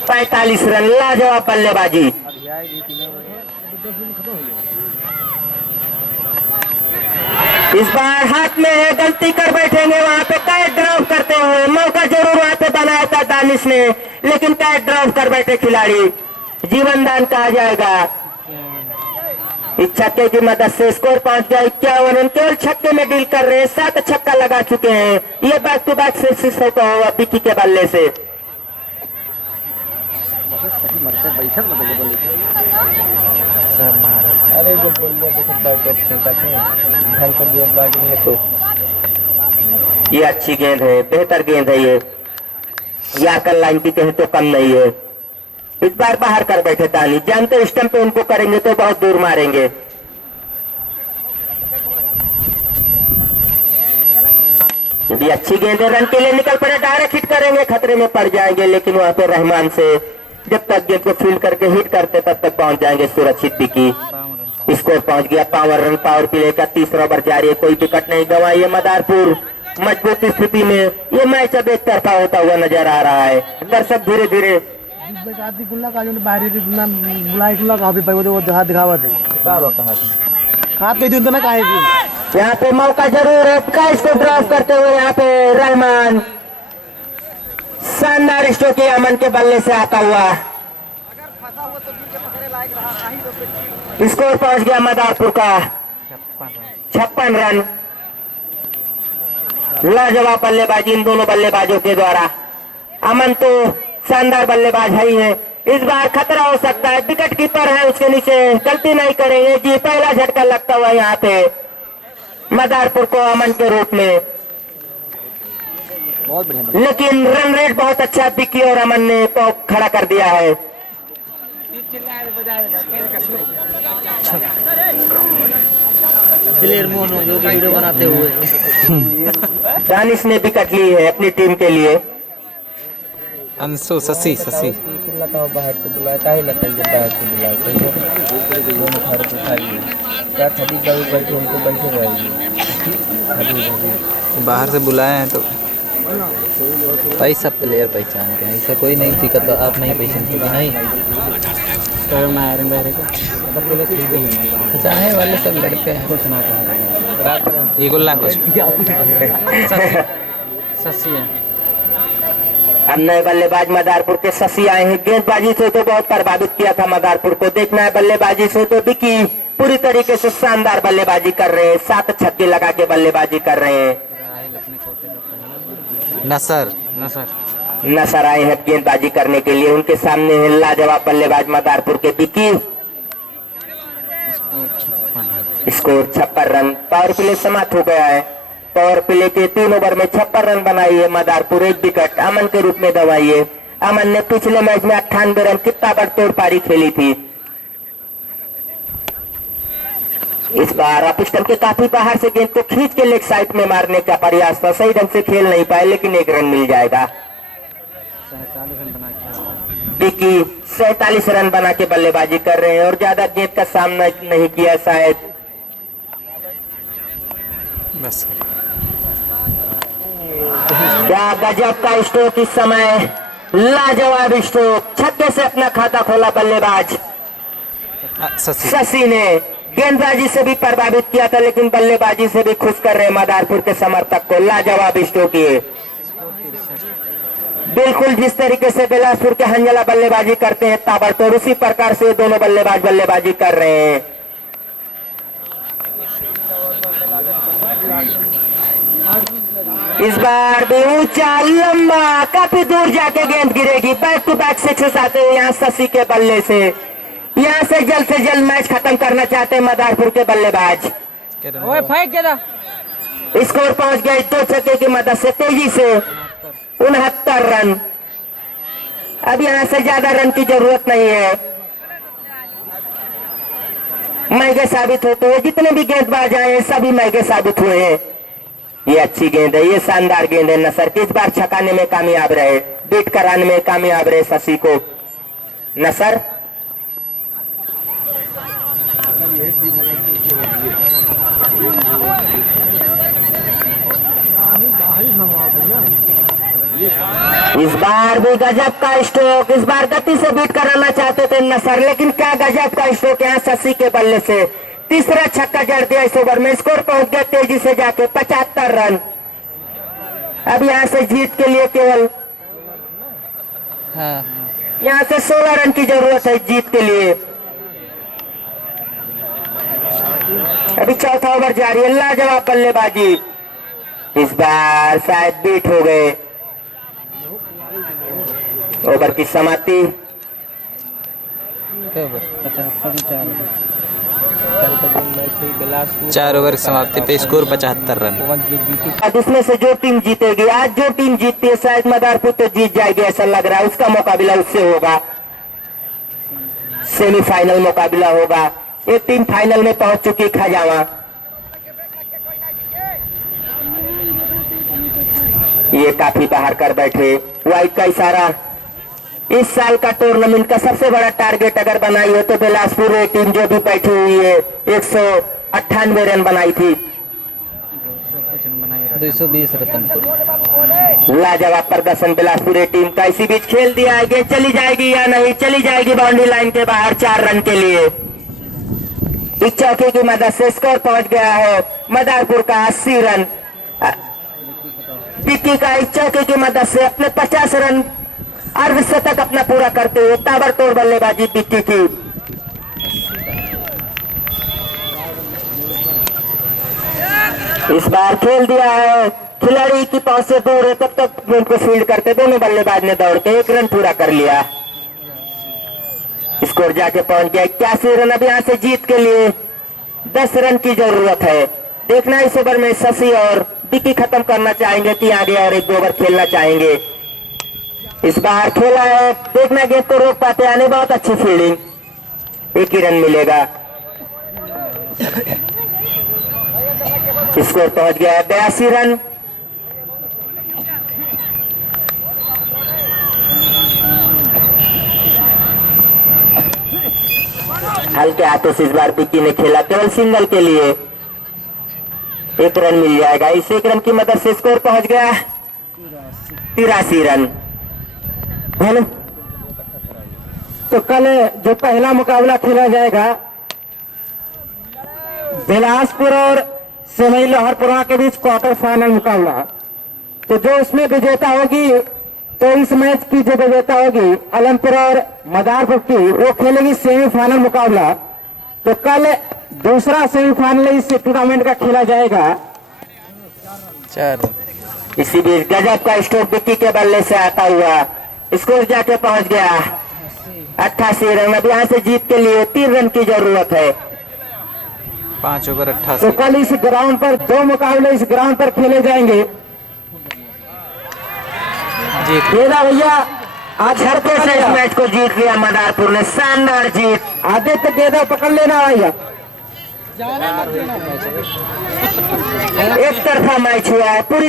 45 रन। लाजवाब बल्लेबाजी। इस बार हाथ में है, गलती कर बैठेंगे वहां पे। कैच ड्रॉप करते हुए मौका जरूर वहां पे बनाया था दानिश ने, लेकिन कैच ड्रॉप कर बैठे खिलाड़ी। जीवन दान कहा जाएगा। इस छक्के की मदद से स्कोर पहुंच गया 51 रन। केवल छक्के में डील कर रहे हैं, 7 छक्का लगा चुके हैं। ये बैक टू बैक सिक्सेस होता हुआ विक्की के बल्ले से। सब मारा। अरे जो बोल दिया देखो बैट ऑफ फेंका थे ढंग का गेंदबाज नहीं है तो ये अच्छी गेंद है, बेहतर गेंद है ये आकर लाइन की कहीं तो कम नहीं है। इस बार बाहर कर बैठे दानी, जानते स्टंप पे उनको करेंगे तो बहुत दूर मारेंगे। भी अच्छी गेंद है, रन के लिए निकल पड़े, डायरेक्ट हिट करेंगे, खतरे में पड़ जाएंगे, लेकिन वहां पे रहमान से जब तक गेंद को फील्ड करके हिट करते तब तक पहुंच जाएंगे सुरक्षित विकी। स्कोर पहुंच गया 52 रन। पावर प्ले का तीसरा ओवर जारी है, कोई विकेट नहीं गंवाई है मदारपुर। मजबूत स्थिति में ये मैच अब एक तरफा होता हुआ नजर आ रहा है। दर्शक धीरे धीरे यहाँ पे मौका जरूर है, कैच को ड्रॉप करते हुए यहाँ पे रहमान शानदार स्ट्रोक किया अमन के बल्ले से आता हुआ। स्कोर पहुंच गया मदारपुर का 56 रन। लाजवाब बल्लेबाजी इन दोनों बल्लेबाजों के द्वारा। अमन तो शानदार बल्लेबाज है ही है, इस बार खतरा हो सकता है, विकेट कीपर है उसके नीचे, गलती नहीं करेंगे जी। पहला झटका लगता हुआ यहाँ पे मदारपुर को अमन के रूप में, लेकिन रन रेट बहुत अच्छा विकी और अमन ने तो खड़ा कर दिया है। दिलेर मोहन हो गए वीडियो बनाते हुए दानिश ने विकेट ली है अपनी टीम के लिए। अंशु शशि शशि लगाओ बाहर से बुलाया काहे लगता है बाहर से बुलाया दोनों घर पे खाइए क्या खड़ी बाबू बैठे उनको बैठे रहेगी बाहर से बुलाए हैं तो भाई सब प्लेयर पहचानते हैं, ऐसा कोई नहीं थी तो आप नहीं पहचानते नहीं चाहे वाले सब लड़के हैं कुछ ना ये गुल्ला कुछ शशि है। अब नए बल्लेबाज मदारपुर के शशि आए हैं। गेंदबाजी से तो बहुत प्रभावित किया था मदारपुर को, देखना है बल्लेबाजी से तो विकी पूरी तरीके से शानदार बल्लेबाजी कर रहे हैं, 7 छक्के लगा के बल्लेबाजी कर रहे हैं। नसर आए हैं गेंदबाजी करने के लिए, उनके सामने है लाजवाब बल्लेबाज मदारपुर के Vicky. Score 56 run. Power play समाप्त हो गया है। पावर प्ले के 3 ओवर में 56 रन बनाई है मदारपुर, 1 विकेट अमन के रूप में दबाई है। अमन ने पिछले मैच में 98 रन की ताबड़तोड़ पारी खेली थी। इस बार आप स्टंप के काफी बाहर से गेंद को खींच के लेग साइड में मारने का प्रयास था, सही ढंग से खेल नहीं पाए, लेकिन 1 रन मिल जाएगा। विकी 47 रन बना के बल्लेबाजी कर रहे हैं और ज्यादा गेंद का सामना नहीं किया शायद। बस क्या गजब का स्ट्रोक इस समय, लाजवाब स्ट्रोक, छक्के से अपना खाता खोला बल्लेबाज शशि ने। गेंदबाजी से भी प्रभावित किया था, लेकिन बल्लेबाजी से भी खुश कर रहे मदारपुर के समर्थक को। लाजवाब स्ट्रोक ये, बिल्कुल जिस तरीके से बिलासपुर के हंजला बल्लेबाजी करते हैं ताबड़तोड़, उसी प्रकार से दोनों बल्लेबाज बल्लेबाजी कर रहे हैं। इस बार भी ऊंचा लंबा काफी दूर जाके गेंद गिरेगी। बैक टू बैक 6 आते हैं यहाँ शशि के बल्ले से। यहाँ से जल्द मैच खत्म करना चाहते हैं मदारपुर के बल्लेबाज। स्कोर पहुंच गया 2 छक्के की मदद से तेजी से 69 रन। अब यहाँ से ज्यादा रन की जरूरत नहीं है, महंगे साबित होते हुए जितने भी गेंदबाज आए सभी महंगे साबित हुए हैं। ये अच्छी गेंद है, ये शानदार गेंद है। नसर किस बार छकाने में कामयाब रहे, बीट कराने में कामयाब रहे शशि को। नसर इस बार भी गजब का स्ट्रोक, इस बार गति से बीट कराना चाहते थे नसर, लेकिन क्या गजब का स्ट्रोक यहाँ शशि के बल्ले से। तीसरा छक्का जड़ दिया इस ओवर में। स्कोर पहुंच गया तेजी से जाके 75 रन। अब यहाँ से जीत के लिए केवल यहाँ से 16 रन की जरूरत है जीत के लिए। अभी चौथा ओवर जारी है, लाजवाब बल्लेबाजी। इस बार शायद बीट हो गए। ओवर की समाप्ति। क्या ओवर? 75 कल का जो मैच हुई बिलासपुर 4 ओवर की समाप्ति पे स्कोर 75 रन। वो जीती आज इसमें से जो टीम जीतेगी, आज जो टीम जीतती है शायद मदारपुर तो जीत जाएगी ऐसा लग रहा है। उसका मुकाबला उससे होगा, सेमीफाइनल मुकाबला होगा। एक टीम फाइनल में पहुंच चुकी खजावा। ये काफी बाहर कर बैठे, वाइट का इशारा। इस साल का टूर्नामेंट का सबसे बड़ा टारगेट अगर बनाई हो तो बिलासपुर टीम जो भी बैठी हुई है 198 रन बनाई थी। 220 रतनपुर। लाजवाब प्रदर्शन बिलासपुर टीम का। इसी बीच खेल दिया है, गेंद चली जाएगी या नहीं? चली जाएगी बाउंड्री लाइन के बाहर 4 रन के लिए। इस चौके की मदद से स्कोर पहुंच गया है मदारपुर का 80 रन। विक्की का इस चौके की मदद से अपने 50 रन अर्धशतक अपना पूरा करते हुए ताबड़तोड़ बल्लेबाजी विक्की की। इस बार खेल दिया है, खिलाड़ी की पहुंच से दूर है, तब तक गेंद को फील्ड करते दोनों बल्लेबाज ने दौड़ के 1 रन पूरा कर लिया। स्कोर जाके पहुंच गया 81 रन। अब यहां से जीत के लिए 10 रन की जरूरत है। देखना इस ओवर में शशि और विक्की खत्म करना चाहेंगे कि आगे और 1-2 ओवर खेलना चाहेंगे। इस बार खेला है, देखना गेंद को रोक पाते आने। बहुत अच्छी फील्डिंग, 1 ही रन मिलेगा। स्कोर पहुंच गया है 82 रन। हल्के हाथों से इस बार विक्की ने खेला, केवल सिंगल के लिए 1 रन मिल जाएगा। इस 1 रन की मदद से स्कोर पहुंच गया 83 रन। हेलो, तो कल जो पहला मुकाबला खेला जाएगा बिलासपुर और सेमई लोहरपुरा के बीच क्वार्टर फाइनल मुकाबला, तो जो उसमें विजेता होगी, तो इस मैच की जो विजेता होगी आलमपुर और मदारपुर की, वो खेलेगी सेमीफाइनल मुकाबला। तो कल दूसरा सेमीफाइनल इस टूर्नामेंट का खेला जाएगा। 4 इसी बीच गजब का स्ट्रोक विक्की के बल्ले से आता हुआ, स्कोर जाके पहुंच गया 88 रन। अब यहां से जीत के लिए 3 रन की जरूरत है। 5 ओवर 88। तो कल इस ग्राउंड पर 2 मुकाबले इस ग्राउंड पर खेले जाएंगे। जीत गेंदा भैया आज हरते से इस मैच को जीत लिया मदारपुर ने, शानदार जीत। आदित्य गेंदा पकड़ लेना भैया। एक तरफा मैच हुआ है पूरी